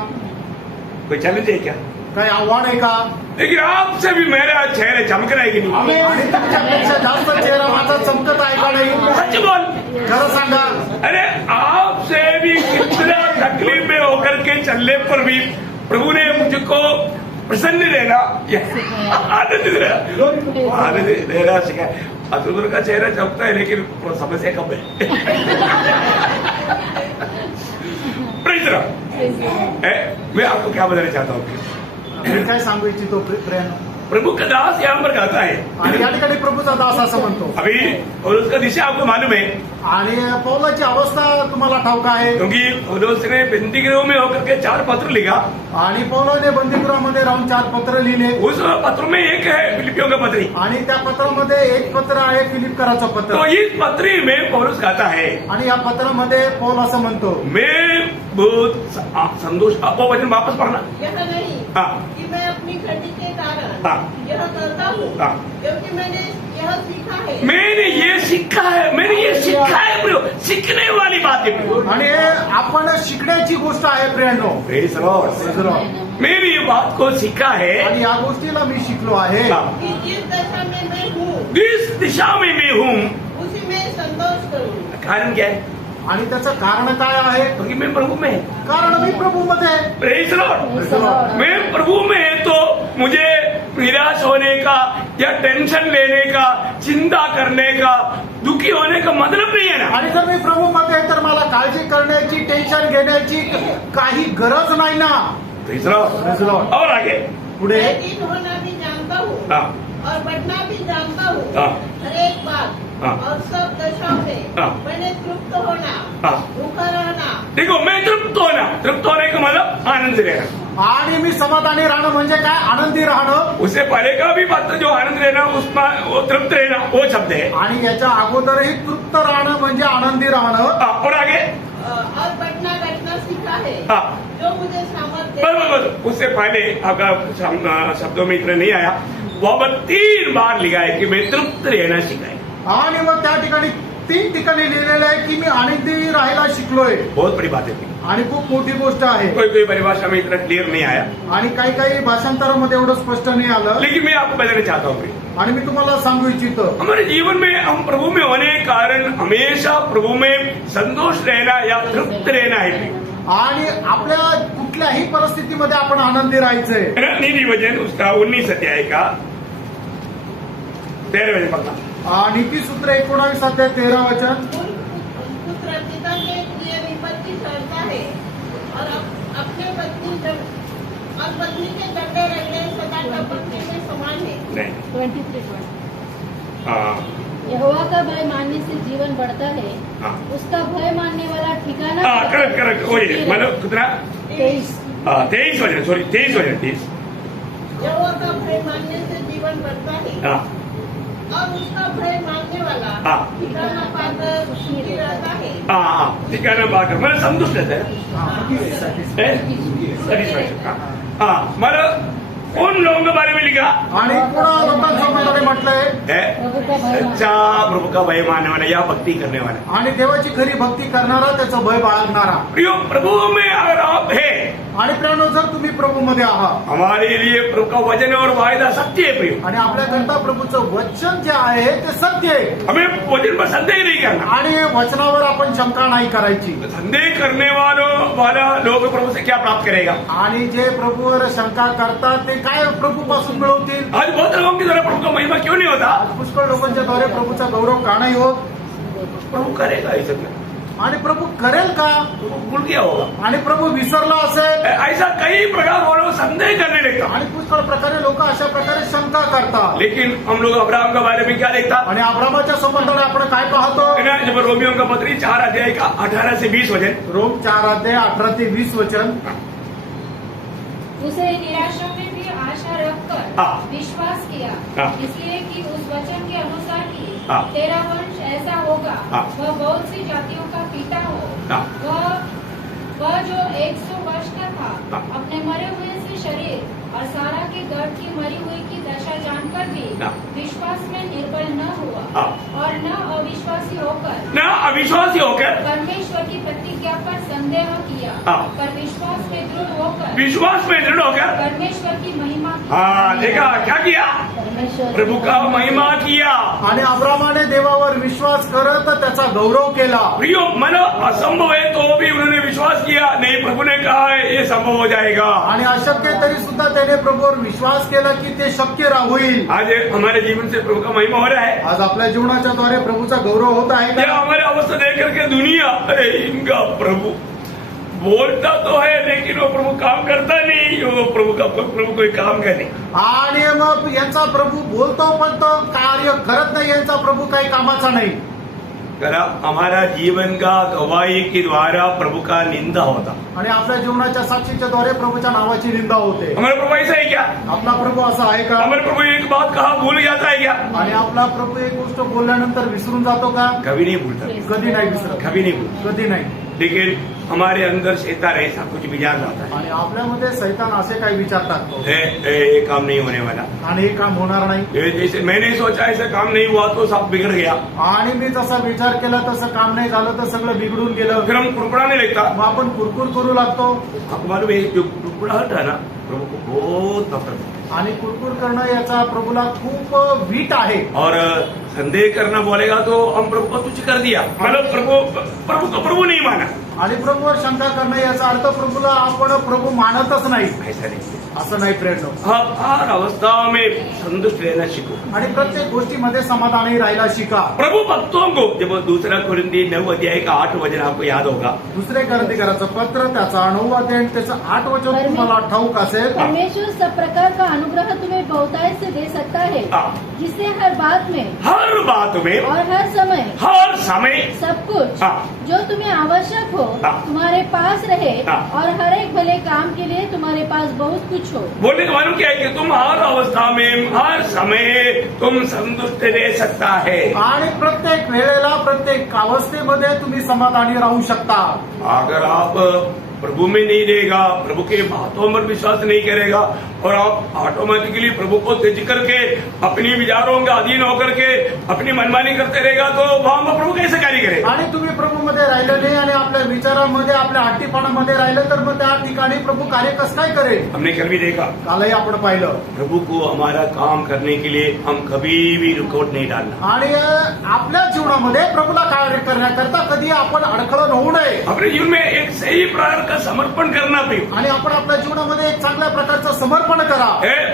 कोई चैलेंज है क्या? काही आव्हान आहे का. लेकिन आपसे भी मेरा चेहरे चमक रहा है कि नहीं? आणि तुमच्यापेक्षा जास्त चेहरा माझा चमकत आहे का नाही. सच बोल. खरं सांगा. अरे, आपसे भी कितना तकलीफ में होकर के चलने पर भी प्रभु ने मुझको प्रसन्न रहना, आनंद देना, आनंद देना सिखाया. अतुल का चेहरा चमकता है लेकिन समस्या कम है. Praise the Lord. मैं आपको क्या बताना चाहता हूँ. मी काय सांगू इच्छितो प्रेम. प्रभु का दास यहाँ पर कहता है. आणि या ठिकाणी प्रभूचा दास असं म्हणतो. अभी और उसका दिशा आपको मालूम है आणि पौलाची अवस्था तुम्हाला ठाऊक आहे. क्योंकि पौलुस ने बंदीगृह में होकर के 4 पत्र लिखा. आणि पौलाने बंदीगृहामध्ये राहून 4 पत्र लिहिले. उस पत्र में एक है फिलिपियों का पत्री. आणि त्या पत्रामध्ये एक पत्र आहे फिलिपकराचं तो पत्र. इस पत्री में पौलुस कहता है आणि या पत्रामध्ये पौल असं म्हणतो. मैं बहुत संतोष. आपको वचन वापस पढ़ना. यह नहीं हाँ. कि मैं अपनी घटी के कारण हाँ. यह करता हूँ, हाँ. क्योंकि मैंने यह सीखा है. मैंने ये सीखा है. मैंने ये सीखा है प्रियो. सीखने वाली बात है प्रियो. आणि हे आपण शिकण्याची गोष्ट आहे प्रियांनो. Praise the lord. मैंने ये बात को सीखा है. आणि या गोष्टीला मी शिकलो आहे. हाँ. कि जिस दशा में मैं हूँ जिस दिशा में मैं हूँ उसी में संतोष करूँ. कारण क्या है? आणि त्याचं कारण काय आहे. क्योंकि मैं प्रभु में है. कारण मी प्रभूमध्ये आहे. Praise the Lord. मैं प्रभू में है तो मुझे निराश होने का या टेंशन लेने का, चिंता करने का, दुखी होने का मतलब नहीं है ना. आणि जर मी प्रभूमध्ये आहे तर मला काळजी करण्याची, टेन्शन घेण्याची काही गरज नाही ना. Praise the Lord. Praise the Lord. और आगे. पुढे. मैं दिन होना भी जानता हूँ हाँ. और बढ़ना भी जानता हूँ. हाँ. हर एक बात हाँ. और सब दशाओं में हाँ. मैंने तृप्त होना, हाँ. भूखा रहना, देखो, मैं तृप्त होना. तृप्त होने का मतलब आनंद लेना. आणि मी समाधानी राहणं म्हणजे काय. आनंदी राहणं. उससे पहले का भी बात जो आनंद लेना उसमें वो तृप्त रहना वो शब्द है. आणि याच्या अगोदरही तृप्त राहणं म्हणजे आनंदी राहणं. हाँ, और आगे. और बढ़ना घटना सीखा है. हाँ. जो मुझे सामर्थ्य बस उससे पहले आपका शब्दों में इतना नहीं आया. वहां 3 बार लिखा है कि मैं तृप्त रहना सीखा है. आणि मग त्या ठिकाणी 3 ठिकाणी लिहिलेलं आहे की मी आनंदी राहायला शिकलोय. बहुत बड़ी बात है. आणि खूप मोठी गोष्ट आहे. कोई परिभाषा में इतना क्लियर नहीं आया. आणि काही भाषांतरामध्ये एवढं स्पष्ट नाही आलं. लेकिन मैं आपको बताना चाहता हूँ आणि मी तुम्हाला सांगू इच्छितो. हमारे जीवन में हम प्रभु में होने के कारण हमेशा प्रभु में संतोष रहना या तृप्त रहना है. आणि आपल्या कुठल्याही परिस्थितीमध्ये आपण आनंदी राहायचंय. नीति वचन उसका 19 अध्याय का 13 वचन पढ़ना. नीतिसूत्र 19 अध्याय 13 वचन. पुत्र पिता के लिए विपत्ति ठहरता है और अपने पत्नी के डंडे रगड़े सदा टपकने में समान है. नहीं. 23 हाँ. यहोवा का भय मानने से जीवन बढ़ता है, हाँ. उसका भय मानने वाला ठिकाना हाँ, करेक्ट वही मतलब कितना 23 23 वचन, सॉरी 23 वचन 23. यहोवा का भय मानने से जीवन बढ़ता है हाँ. और उसका भय मानने वाला हाँ. ठिकाना पाकर सुखी रहता है. हाँ ठिकाना पाकर मला संतुष्ट आहे. हाँ मला उन लोगों के बारे में लिखा आणि पुन्हा लोकांसमोर म्हटलंय है सच्चा प्रभु का भय मानने वाला या भक्ति करने वाला. आणि देवाची खरी भक्ती करणारा त्याचं भय बाळगणारा. प्रियो प्रभु में अगर आप है आणि प्रियानो जर तुम्ही प्रभूमध्ये आहात हमारे लिए प्रभु का वचन और वायदा सत्य है. प्रियो आणि आपल्याकरता प्रभूचं वचन जे आहे ते सत्य आहे हमें वचन पर संदेह नहीं करना. आणि वचनावर आपण शंका नाही करायची. संदेह करने वाला लोग प्रभु से क्या प्राप्त करेगा. आणि जे प्रभूवर शंका करतात ते काय प्रभूपासून मिळवतील. आज बहुत लोगों की तरह प्रभु का महिमा क्यों नहीं होता. आज पुष्कळ लोकांच्या द्वारे प्रभूचा गौरव का नाही होत. प्रभु करेगा ये सब. आणि प्रभू करेल का. भूल गया होगा. आणि प्रभू विसरला असेल. ऐसा कई प्रकार वो लोग संदेह करने लगता. आणि पुष्कळ प्रकारे लोक अशा प्रकारे शंका करतात. लेकिन हम लोग अब्राहम के बारे में क्या देखता. आणि अब्रामाच्या संबंधाने आपण काय पाहतो. जब रोमियो का पत्री 4 अध्याय का 18 से 20 वचन. रोम 4 अध्याय 18 ते 20 वचन. उसे निराशा में भी आशा रखकर हाँ. विश्वास किया, हाँ. इसलिए कि उस वचन के अनुसार ही हाँ. तेरा वंश ऐसा होगा, हाँ. वह बहुत सी जातियों का पिता हो. हाँ. वह जो 100 वर्ष का था, हाँ. अपने मरे हुए से शरीर और सारा के गर्भ की मरी हुई की दशा जानकर भी हाँ. विश्वास में निर्बल न हुआ हाँ. और न अविश्वासी होकर ना अविश्वासी होकर परमेश्वर की प्रतिज्ञा पर संदेह किया, हाँ. पर विश्वास में दृढ़ होकर विश्वास में दृढ़ होकर परमेश्वर की महिमा की. हाँ देखा क्या किया. परमेश्वर प्रभु का महिमा किया. आणि अब्रामाने देवावर विश्वास करत त्याचा गौरव केला. प्रियो मन असंभव है तो भी उन्होंने विश्वास किया. नहीं प्रभु ने कहा है ये संभव हो जाएगा. आणि अशक्य तरी सुद्धा त्याने प्रभूवर विश्वास केला की ते शक्य होईल. आज हमारे जीवन से प्रभु का महिमा हो रहा है. आज आपल्या जीवनाच्या द्वारे प्रभूचा गौरव होत आहे ये का. हमारे अवस्था देख करके दुनिया अरे इनका प्रभु बोलता तो है लेकिन वो प्रभु काम करता नहीं. वो प्रभु कोई काम का नहीं. आणि मग यांचा प्रभू बोलतो पण तो कार्य करत नाही. यांचा प्रभू काही कामाचा नाही. करा हमारा जीवन का गवाही के द्वारा प्रभु का निंदा होता. आणि आपल्या जीवनाच्या साक्षीच्या द्वारे प्रभूच्या नावाची निंदा होते. हमारा प्रभु ऐसा है क्या. आपला प्रभू असा आहे का. हमारे प्रभु एक बात कहा भूल जाता है क्या. आणि आपला प्रभू एक गोष्ट बोलल्यानंतर विसरून जातो का. कभी नहीं भूलता. कधी नाही विसरत. कभी नहीं भूलता. कधी नाही. लेकिन हमारे अंदर शैतान ऐसा कुछ विचार लाता है. आणि आपल्यामध्ये सैतान असे काही विचार टाकतो. ये काम नहीं होने वाला. आणि हे काम होणार नाही. ये जैसे मैंने सोचा ऐसा काम नहीं हुआ तो सब बिगड़ गया. आणि मी जसा विचार केला तसं काम नाही झालं तर सगळं बिघडून गेलं. फिर हम कुड़कुड़ाने लगता. मग आपण कुरकुर करू लागतो. आपको मालूम है जो कुड़कुड़ाहट है ना प्रभु को बहुत नफरत है. आणि कुरकुर करणं याचा प्रभूला खूप वीट आहे. और संदेह करना बोलेगा तो हम प्रभु को तुच्छ कर दिया. मतलब प्रभु को प्रभु नहीं माना. आणि प्रभूवर शंका करणं याचा अर्थ प्रभूला आपण प्रभू मानतच नाही ऐसा नहीं. असं नाही. प्रेरणा हर अवस्था में संतुष्ट रहना सीखो. आणि प्रत्येक गोष्टीमध्ये समाधानी राहायला शिका. प्रभु भक्तों को जब दूसरा कुरिन्थी 9 अध्याय का 8 वचन आपको याद होगा. दुसरे करंथीकराचं पत्र त्याचा 9 अध्याय त्याचं 8 वचन तुम्हाला ठाऊक असेल. परमेश्वर सब प्रकार का अनुग्रह तुम्हें बहुतायत से दे सकता है, जिससे हर बात में और हर समय सब कुछ हाँ. जो तुम्हें आवश्यक हो हाँ. तुम्हारे पास रहे हाँ. और हर एक भले काम के लिए तुम्हारे पास बहुत कुछ हो. बोलने का मालूम क्या है कि तुम हर अवस्था में हर समय तुम संतुष्ट रह सकता है. आणि प्रत्येक वेळेला प्रत्येक अवस्थेमध्ये तुम्ही समाधानी राहू शकता. अगर आप प्रभु में नहीं रहेगा, प्रभु के बातों पर विश्वास नहीं करेगा, और आप ऑटोमेटिकली प्रभु को त्यज करके अपनी विचारों के अधीन होकर के अपनी मनमानी करते रहेगा तो वहां पर प्रभु कैसे कार्य करेगा? आणि तुम्ही प्रभूमध्ये राहिले नाही आणि आपल्या विचारांमध्ये आपल्या हट्टीपणामध्ये राहिले तर मग त्या ठिकाणी प्रभू कार्य कसं काय करेल? हमने कल भी देखा कालही आपण पाहिलं प्रभु को हमारा काम करने के लिए हम कभी भी रुकावट नहीं डालना। आणि आपल्या जीवनामध्ये प्रभूला कार्य करण्याकरता कधी आपण अडखळण होऊ नये अपने जीवन में एक सही प्रकार का समर्पण करना भी आणि आपण आपल्या जीवनामध्ये एक चांगल्या प्रकारचं समर्पण करा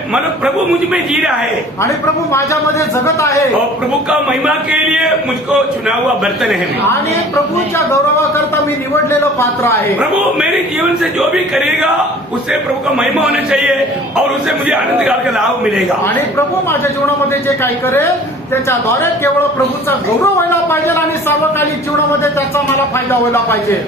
मन प्रभु मुझ में जी रहा है आणि प्रभू माझ्यामध्ये जगत आहे और प्रभु का महिमा के लिए मुझको चुना हुआ बर्तन है मैं। आणि प्रभूच्या गौरवाकरता मी निवडलेलं पात्र आहे। प्रभु मेरे जीवन से जो भी करेगा उससे प्रभु का महिमा होना चाहिए और उससे मुझे आनंद काल का लाभ मिलेगा। आणि प्रभू माझ्या जीवनामध्ये जे काही करेल त्याच्याद्वारे केवळ प्रभूचा गौरव व्हायला पाहिजे आणि सार्वकालिक जीवनामध्ये त्याचा मला फायदा व्हायला पाहिजे।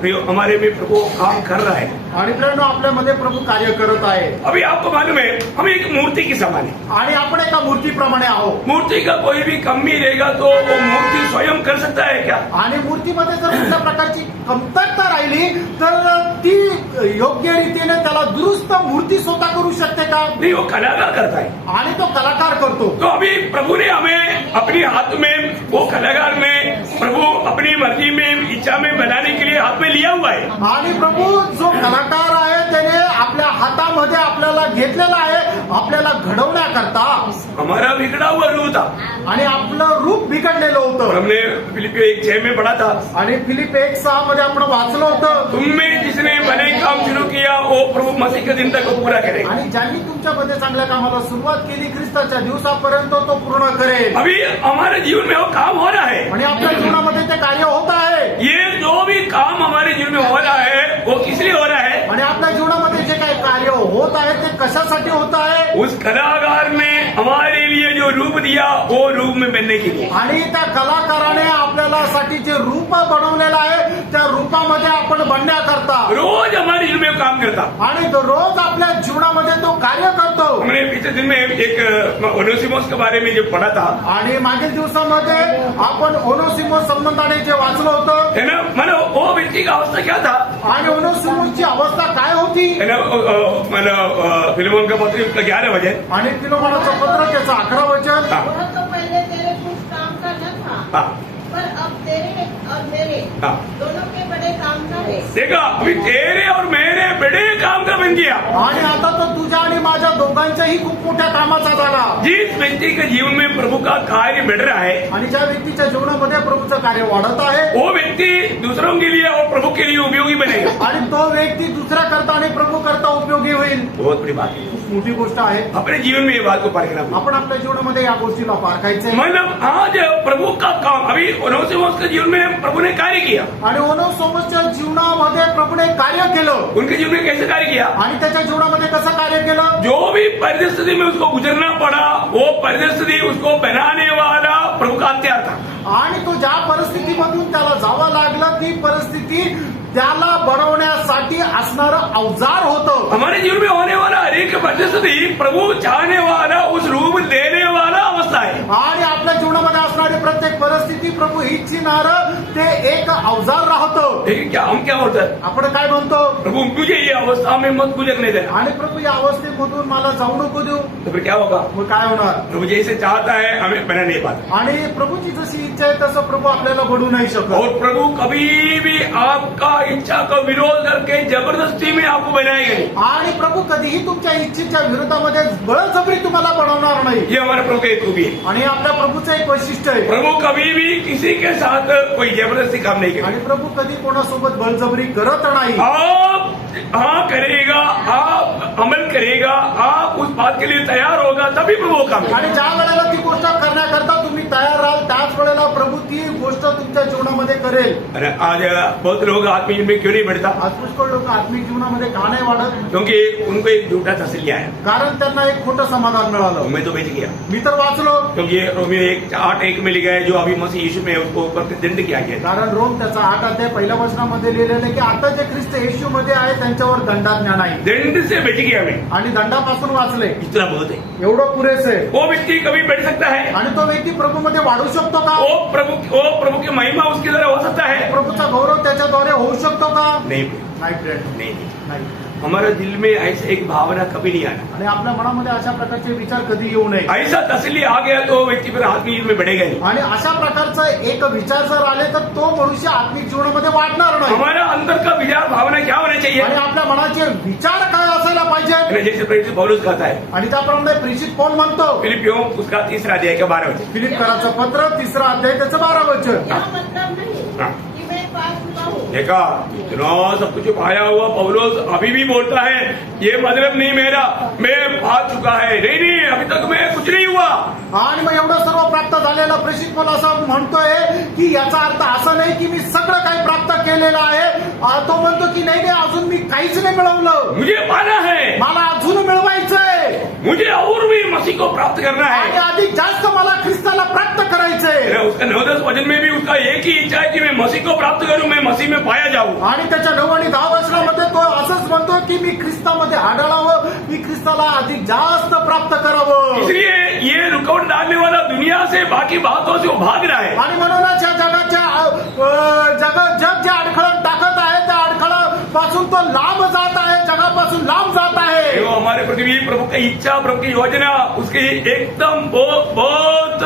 प्रिय हमारे में प्रभु काम कर रहा है आणि प्रेरणा आपल्यामध्ये प्रभू कार्य करत आहे। अभी आपको मालूम है हम एक मूर्ति के समान है आणि आपण एका मूर्तीप्रमाणे आहोत। मूर्ति का कोई भी कमी रहेगा तो वो मूर्ति स्वयं कर सकता है क्या? आणि मूर्तीमध्ये जर कुठल्या प्रकारची कमतरता राहिली तर ती योग्य रीतीने त्याला दुरुस्त मूर्ती स्वतः करू शकते का? नहीं, वो कलाकार करता है आणि तो कलाकार करतो। तो अभी प्रभु ने हमें अपने हाथ में वो कलाकार में प्रभु अपनी मर्जी में इच्छा में बनाने के लिए हाथ में लिया हुआ है। आणि प्रभू जो कलाकार आहे त्याने आपल्या हातामध्ये आपल्याला घेतलेला आहे आपल्याला घडवण्याकरता। हमारा बिगड़ा हुआ रूप था आणि आपलं रूप बिघडलेलं और होतं। हमने फिलिपियो 1:6 में पढ़ा था आणि फिलिप 1:6 मध्ये आपण वाचलं होतं। तुम में जिसने भले काम शुरू किया वो प्रभु मसीह के दिन तक वो पूरा करेगा। आणि ज्यांनी तुमच्यामध्ये चांगल्या कामाला सुरुवात केली ख्रिस्ताच्या दिवसापर्यंत तो पूर्ण करेल। अभी हमारे जीवन में वो काम हो रहा है। आणि आपल्या जीवनामध्ये ते कार्य होत आहे। ये जो भी काम हमारे जीवन में हो रहा है वो किस लिए हो रहा है? आणि आपल्या जीवनामध्ये जे काही कार्य होत आहे ते कशासाठी होत आहे? उस कलाकार ने हमारे लिए जो रूप दिया वो रूप में बनने के लिए। आणि त्या कलाकाराने आपल्याला साठी जे रूप बनवलेलं आहे त्या रूपामध्ये आपण बनण्याकरता रोज हमारे जीवन में काम करता। आणि रोज आपल्या जीवनामध्ये तो कार्य करतो। हमने पिछले दिन में एक ओनेसिमोस के बारे में जो पढ़ा था आणि मागील दिवसामध्ये आपण ओनेसिमोस संबंधाने जे वाचलं होतं है ना, मानो वो व्यक्ति का अवस्था क्या था? आणि ओनेसिमोसची अवस्था काय होती? है ना, फिल्मों का पत्र उसका 11 बजे आणि फिलोमोनाचं पत्र त्याचं 11 वचन। हाँ। वह तो पहले तेरे कुछ काम का न था हाँ। पर अब तेरे और मेरे हाँ। दोनों के बड़े काम का है। देखा, अभी तेरे और मेरे बड़े काम का बन गया। आणि आता तो तुझ्या आणि माझ्या दोघांच्याही खूप मोठ्या कामाचा झाला। जिस व्यक्ति के जीवन में प्रभु का कार्य बढ़ रहा है आणि ज्या व्यक्तीच्या जीवनामध्ये प्रभूचं कार्य वाढत आहे वो व्यक्ति दूसरों के लिए और प्रभु के लिए उपयोगी बनेगा। आणि तो व्यक्ती दुसऱ्या करता आणि प्रभू करता उपयोगी होईल। बहुत बड़ी बात है। खूप मोठी गोष्ट आहे। अपने जीवन में ये बात को पारखना होगा। आपण आपल्या जीवनामध्ये या गोष्टीला पारखायचंय। मतलब आज प्रभु का काम अभी ओनेसिमोस के जीवन में प्रभु ने कार्य किया। आणि ओनेसिमोसच्या जीवनामध्ये प्रभूने कार्य केलं। उनके जीवन में कैसे कार्य किया? आणि त्याच्या जीवनामध्ये कसं कार्य केलं? जो भी परिस्थिति में उसको गुजरना पड़ा वो परिस्थिति उसको बनाने वाला प्रभु का हथियार था। आणि तो ज्या परिस्थितीमधून त्याला जावं लागलं ती परिस्थिती त्याला बनवण्यासाठी असणारं अवजार होतं। हमारे जीवन में होने वाला हर एक परिस्थिति प्रभु चाहने वाला उस रूप देने वाला अवस्था है। आणि आपल्या जीवनामध्ये असणारी प्रत्येक परिस्थिती प्रभू इच्छिणार ते एक अवजार राहतं। लेकिन क्या हम क्या बोलते हैं? आपण काय म्हणतो? प्रभु मुझे ये अवस्था में मत गुजरने देना। आणि प्रभू या अवस्थेमधून मला जाऊ नको देऊ। तो फिर क्या होगा? मग काय होणार? प्रभु जैसे चाहता है हमें बना नहीं पाता। आणि प्रभूची जशी इच्छा आहे तसं प्रभू आपल्याला बनवू नाही शकत। और प्रभु कभी भी आपका इच्छा का विरोध करके जबरदस्ती में आपको बनाएगा नहीं। आणि प्रभू कधीही तुमच्या इच्छेच्या विरोधामध्ये बळजबरी तुम्हाला बनवणार नाही। ये हमारे प्रभु की एक खूबी है। आणि आपल्या प्रभूचं एक वैशिष्ट्य आहे। प्रभु कभी भी किसी के साथ कोई जबरदस्ती काम नहीं करेगा। आणि प्रभू कधी कोणासोबत बळजबरी करत नाही। आप हाँ करेगा, आप अमल करेगा, आप उस बात के लिए तैयार होगा तभी प्रभु वो काम करेगा। आणि ज्या वेळेला ती गोष्ट करण्याकरता तुम्ही तयार राहाल त्याच वेळेला प्रभू ती गोष्ट तुमच्या जीवनामध्ये करेल। अरे आज बहुत लोग आत्मीय में क्यों नहीं बढ़ता? आज पुष्कळ लोक आत्मिक जीवनामध्ये का नाही वाढत? क्योंकि उनको एक झूठा तसल्ली आया। कारण त्यांना एक खोटं समाधान मिळालं। मैं तो बच गया मी तर वाचलो। क्योंकि रोमियो 8:1 में लिखा है जो अभी मसीह यीशु में उसको ऊपर दंड किया गया। कारण रोम त्याचा 8 अध्याय पहिल्या वचनामध्ये लिहिलेलं आहे की आता जे ख्रिस्त येशू मध्ये आहे त्यांच्यावर दंडाज्ञा नाही। दंड से बच गया मैं, आणि दंडापासून वाचले इतना बहुत है। एवढं पुरेस आहे। वो व्यक्ति कभी बढ़ सकता है? आणि तो व्यक्ती प्रभूमध्ये वाढू शकतो का? वो प्रभु की महिमा उसके द्वारा हो सकता है। प्रभूचा गौरव त्याच्याद्वारे होऊ शकतो का? नहीं नाही फ्रेंड, नहीं नाही. हमारे दिल में ऐसे एक भावना कभी नहीं आना. आणि आपल्या मनामध्ये अशा प्रकारचे विचार कधी येऊ नये. ऐसा तसली आ गया तो व्यक्ती फिर आत्मीय जीवन में बढ़ेगा नहीं. आणि अशा प्रकारचा एक विचार जर आले तर तो मनुष्य आत्मिक जीवनामध्ये वाढणार नाही. हमारा अंदर का विचार भावना क्या होना चाहिए? आणि आपल्या मनाचे विचार काय असायला पाहिजे? जैसे प्रेरित पौलुस कहता है आणि त्याप्रमाणे प्रेषित पौल म्हणतो फिलिपियों उसका 3 अध्याय का 12 वचन. फिलिप्पियराचं पत्र 3 अध्याय त्याचं 12 वचन. यह मतलब नहीं हाँ. कि मैं पा चुका हूँ. देखा इतना सब कुछ पाया हुआ पौलुस अभी भी बोलता है ये मतलब नहीं मेरा मैं पा चुका है. नहीं अभी तक मैं कुछ नहीं हुआ. आणि मग एवढं सर्व प्राप्त झालेलं प्रेषित पौल असं म्हणतोय की याचा अर्थ असा नाही की मी सगळं काही प्राप्त केलेलं आहे. तो म्हणतो की नाही अजून मी काहीच नाही मिळवलं, मुझे पाना है, मला अजून मिळवायचंय मुझे और भी मसीह को प्राप्त करना आणि है. अधिक जास्त मला ख्रिस्ताला प्राप्त करायचंय. उसका 9-10 वचन में भी उसका एक ही इच्छा है कि मैं मसीह को प्राप्त करूं, मैं मसीह में पाया जाऊं. आणि त्याच्या 9 आणि 10 वचनामध्ये तो असंच म्हणतो की मी ख्रिस्तामध्ये आढळावं, मी ख्रिस्ताला अधिक जास्त प्राप्त करावं. इसलिए ये रुकावट डालने वाला दुनिया से बाकी बातों से वो भाग रहा है. आणि म्हणूनच या जग जे अडखळण टाकत आहे त्या अडखळापासून तो लांब जात आहे, जगापासून लांब जात आहे. वो हमारे पृथ्वी प्रभु की इच्छा, प्रभु की योजना उसकी एकदम बहुत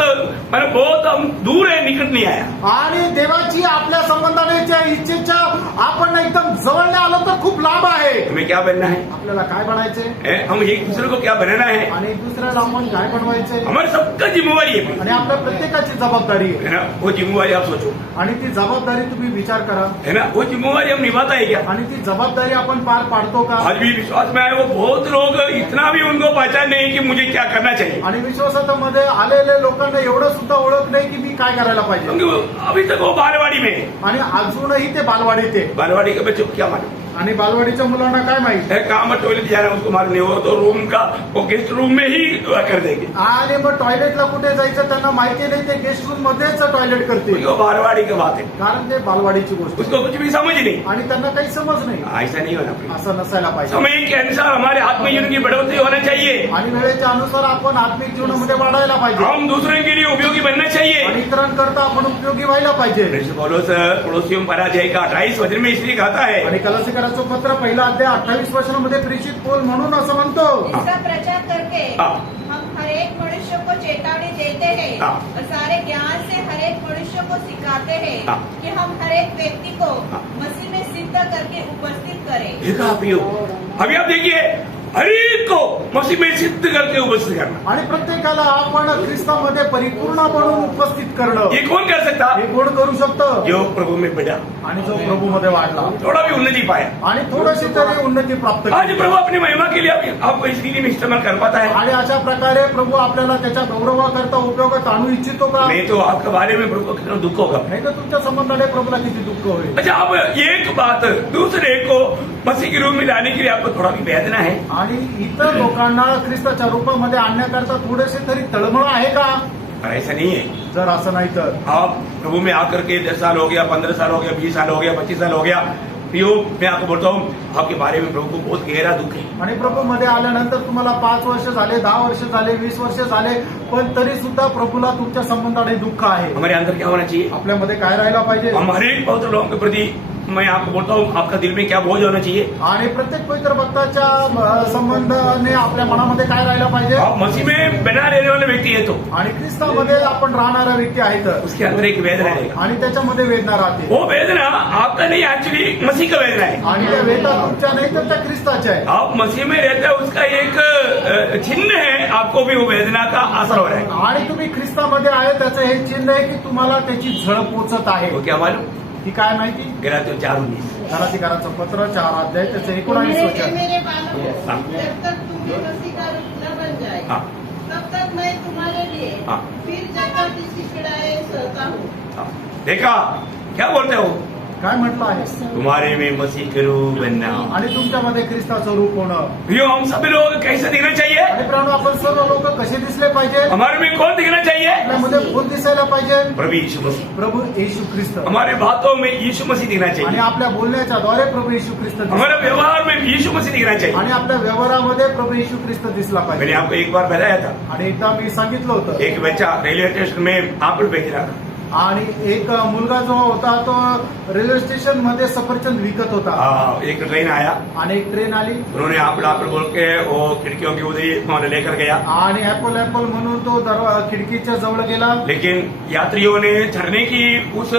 हम दूर है, निकट नहीं आया. आणि देवाची आपल्या संबंधाने ज्या इच्छेच्या आपण एकदम जवळ नाही आलो तर खूप लांब आहे. हमें क्या बनना है? आपल्याला काय बनायचंय हम एक दूसरे को क्या बनाना है? आणि दुसऱ्याला आपण काय बनवायचंय हमारी सबका जिम्मेवारी है. आणि आपल्या प्रत्येकाची जबाबदारी आहे. है ना? वो जिम्मेवारी आप सोचो, आणि ती जबाबदारी तुम्ही विचार करा. है ना? वो जिम्मेवारी हम निभाता है क्या? आणि ती जबाबदारी आपण पार पाडतो का? आज भी विश्वास में आए वो बहुत लोग इतना भी उनको पहचान नहीं कि मुझे क्या करना चाहिए. आणि विश्वासामध्ये आलेल्या लोकांना एवढं सुद्धा ओळख नाही की मी काय करायला पाहिजे. क्योंकि अभी तक वो बालवाड़ी में है. आणि अजूनही ते बालवाडीत आहे. बालवाड़ी के बच्चों को क्या मालूम आणि बालवाडीच्या मुलांना काय माहित है? काम में टॉयलेट जाना उसको मालूम नहीं, वो तो रूम का वो गेस्ट रूम में ही कर देंगे. आणि मग टॉयलेटला कुठे जायचं त्यांना माहिती नाही, ते गेस्ट रूम मध्येच टॉयलेट करतील. क्योंकि वो बालवाड़ी की बात है, कारण ते बालवाडीची गोष्ट उसको कुछ भी समझ नहीं. आणि त्यांना काही समज नाही. ऐसा नहीं होना चाहिए. असं नसायला पाहिजे. समय के अनुसार हमारे आत्मजीवन की बढ़ोतरी होना चाहिए. आणि वेळेच्या अनुसार आपण आत्मिक जीवनामध्ये वाढायला पाहिजे. हम दूसरों के लिए उपयोगी बनना चाहिए. आणि इतरांकरता आपण उपयोगी व्हायला पाहिजे. पौलुस पड़ोसियों पराजय का 28 वचन में इसलिए कहता है आणि कलसीकराचं पत्र पहिला अध्याय 28 वचनामध्ये प्रेषित पौल म्हणून असं म्हणतो इसका प्रचार करके हाँ. हम हर एक मनुष्य को चेतावनी देते हैं हाँ. और सारे ज्ञान से हर एक मनुष्य को सिखाते हैं हाँ. कि हम हर एक व्यक्ति को हाँ. मसीह में सिद्ध करके उपस्थित करें. देखा अभी आप देखिए हर एक को मसीह में सिद्ध करके उपस्थित करना. आणि प्रत्येकाला आपण ख्रिस्तामध्ये परिपूर्ण बनवून उपस्थित करणं. ये कौन कर सकता? हे कोण करू शकतं? जो प्रभु में बढ़ा, आणि जो प्रभूमध्ये वाढला थोड़ा भी उन्नति पाया. आणि थोडीशी तरी उन्नती प्राप्त आज केली. प्रभु अपनी महिमा के लिए आपको इसके लिए इस्तेमाल कर पाता है. आणि अशा प्रकारे प्रभू आपल्याला त्याच्या गौरवाकरता उपयोगात आणू इच्छितो का? नहीं तो आपके बारे में प्रभु को कितना दुख होगा. नाही तर तुमच्या संबंधाने प्रभूला किती दुःख होईल. अच्छा, अब एक बात दूसरे को मसीह के रूप में लाने के लिए आपको थोड़ा भी वेदना है. आणि इतर लोकांना ख्रिस्ताच्या रूपामध्ये आणण्याकरता थोडेसे तरी तळमळ आहे का? ऐसा नहीं है. जर असं नाही तर आप प्रभु में आकर के 10 साल हो गया, 15 साल हो गया, 20 साल हो गया, 25 साल हो गया, यो मैं आपको बोलता हूँ आपके बारे में प्रभु को बहुत गहरा दुख है. आणि प्रभूमध्ये आल्यानंतर तुम्हाला 5 वर्ष झाले, 10 वर्ष झाले, 20 वर्ष झाले, पण तरी सुद्धा प्रभूला तुमच्या संबंधाने दुःख आहे. हमारे अंदर क्या होना चाहिए? आपल्यामध्ये काय राहायला पाहिजे? हम हर एक पवित्र लोगों के प्रति मैं आपको बोलता हूँ आपका दिल में क्या बोझ होना चाहिए? आणि प्रत्येक पवित्र भक्ताच्या संबंधाने आपल्या मनामध्ये काय राहायला पाहिजे? आप मसीह में बना रहने वाले व्यक्ति है तो आणि ख्रिस्तामध्ये आपण राहणारा व्यक्ती आहे तर उसके अंदर एक वेदना रहेगा. आणि त्याच्यामध्ये वेदना राहते. वो वेदना आपका नहीं, एक्चुअली मसीह का वेदना है. आणि त्या वेदना तुमच्या नाही तर त्या ख्रिस्ताच्या आहे. आप मसीह में रहते हैं, उसका एक चिन्ह है, आपको भी वो वेदना का असर हो रहा है. आणि तुम्ही ख्रिस्तामध्ये आहे त्याचं हे चिन्ह आहे की तुम्हाला त्याची झळ पोचत आहे. वो क्या मालूम? ती काय माहिती? गलातियों 4:19. गलातीकराचं पत्र 4 अध्याय त्याचं 19 मेरे वचन. मेरे बालकों, हाँ. जब तक तुम्हें मसीह का रूप न बन जाए हाँ. तब तक मैं तुम्हारे लिए हाँ. फिर जाकर किसी पीड़ाएं सहता हूँ. हाँ. देखा क्या बोलते हो? काय म्हटलं आहे? तुम्हारे में मसीह के रूप बनना. आणि तुमच्यामध्ये ख्रिस्ताचं रूप होणं. भैया हम सभी लोग कैसे दिखना चाहिए? आणि प्राणू आपण सर्व लोक कसे दिसले पाहिजे? हमारे में कौन दिखना चाहिए? आपल्यामध्ये कोण दिसायला पाहिजे? प्रभु यीशु मसीह. प्रभू येशू ख्रिस्त. हमारे बातों में यीशु मसीह दिखना आणि चाहिए. आपल्या बोलण्याच्या द्वारे प्रभू येशू ख्रिस्त दिसला. हमारे व्यवहार में यीशु मसीह दिखना चाहिए. आणि आपल्या व्यवहारामध्ये प्रभू येशू ख्रिस्त दिसला मैंने पाहिजे. आपको एक बार बताया था, आणि एकदा मी सांगितलं होतं एक बच्चा रेलवे स्टेशन में आंपल बेच रहा था. आणि एक मुलगा जो होता तो रेल्वे स्टेशन मध्ये सफरचंद विकत होता एक ट्रेन आया, आणि एक ट्रेन आली उन्होंने आप बोल के वो खिड़कियों की उधर वहां लेकर गया, आणि ऍपल ऍपल म्हणून तो खिडकीच्या जवळ गेला. लेकिन यात्रियों ने चढ़ने की उस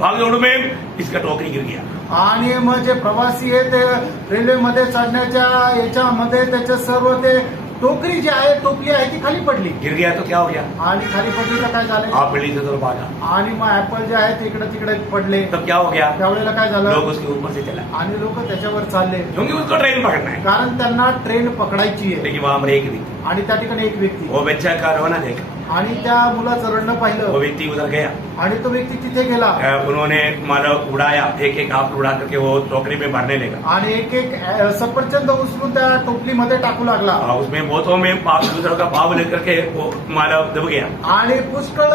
भागदौड़ में इसका टोकरी गिर गया. आणि मग जे प्रवासी आहे ते रेल्वेमध्ये चढण्याच्या याच्यामध्ये त्याचे सर्व ते टोकरी जी आहे टोपली आहे ती खाली पडली. गिर गया तो क्या हो गया? आणि खाली पडली तर काय झालं? आप बिल्डिंग से तरफ भागा. आणि मग ऍपल जे आहे ते इकडे तिकडे पडले. तब क्या हो गया? त्यावेळेला काय झालं? लोग उसके ऊपर से चला, आणि लोक त्याच्यावर चालले क्योंकि उसको ट्रेन पकड़ना है. कारण त्यांना ट्रेन पकडायची आहे. लेकिन वहां पर एक व्यक्ति, आणि त्या ठिकाणी एक व्यक्ती वो बच्चा का रोना देखा, आणि त्या मुलाचं रडणं वो पाहिलं व्यक्ति उधर गया, आणि तो व्यक्ती तिथे गेला उन्होंने मानव उड़ाया, एक आप उड़ा करके वो टोकरी में भरने लगा. आणि एक एक सफरचंद उचलून त्या टोपलीमध्ये टाकू लागला. उसमें बोतों में दूसरों का भाव लेकर के वो मानव दब गया. आणि पुष्कळ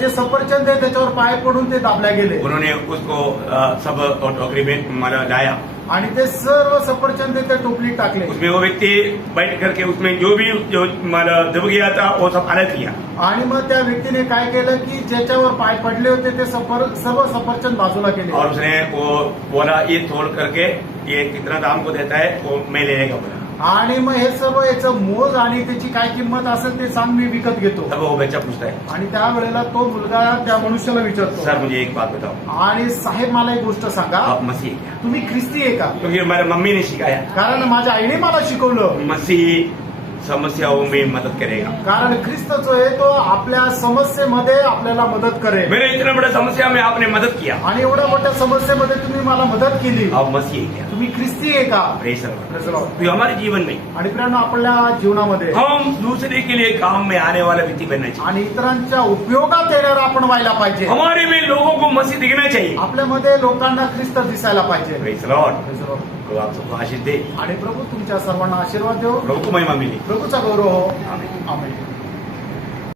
जे सफरचंद आहे त्याच्यावर पाय पडून ते दाबल्या गेले. उन्होंने उसको सब टोकरी में मानव लाया. आणि ते सर्व सफरचंद त्या टोपलीत टाकले. उसमें वो व्यक्ति बैठ करके उसमें जो मानव दब गया था वो सब अलग किया. आणि मग त्या व्यक्तीने काय केलं की ज्याच्यावर पाय पडले होते ते सर्व सफरचंद बाजूला केले. और उसने वो बोला ये तोड़ करके ये कितना दाम को देता है वो मैं लेने का बोला. आणि मग हे सर्व याचं मोज आणि त्याची काय किंमत असेल ते सांग मी विकत घेतो. तब वो बच्चा पूछता है, आणि त्यावेळेला तो मुलगा त्या मनुष्याला विचारतो, सर मुझे एक बात बताओ, आणि साहेब मला एक गोष्ट सांगा, आप मसीह हैं क्या? तुम्ही ख्रिस्ती आहे का? क्योंकि हमारी मम्मी ने सिखाया कारण माझ्या आईने मला शिकवलं. मसीह समस्याओं में मदद करेगा. कारण ख्रिस्त जो आहे तो आपल्या समस्येमध्ये आपल्याला मदत करेल. मेरे इतना बड़ा समस्या में आपने मदद किया, आणि एवढ्या मोठ्या समस्येमध्ये तुम्ही मला मदत केली. आप मसीह हैं क्या? तुम्ही ख्रिस्ती आहे का? Praise the Lord. Praise the Lord. तो हमारे जीवन में आणि प्रियांनो आपल्या जीवनामध्ये हम दूसरे के लिए काम में आने वाला व्यक्ति बनना चाहिए. आणि इतरांच्या उपयोगात येणारा आपण व्हायला पाहिजे. हमारे में लोगों को मसीह दिखना चाहिए. आपल्यामध्ये लोकांना ख्रिस्त दिसायला पाहिजे. Praise the Lord. Praise the Lord. प्रभु आप सबको आशीष दे. आणि प्रभू तुमच्या सर्वांना आशीर्वाद देव. प्रभु को महिमा मिली. प्रभूचा गौरव हो. आमीन. आमेन.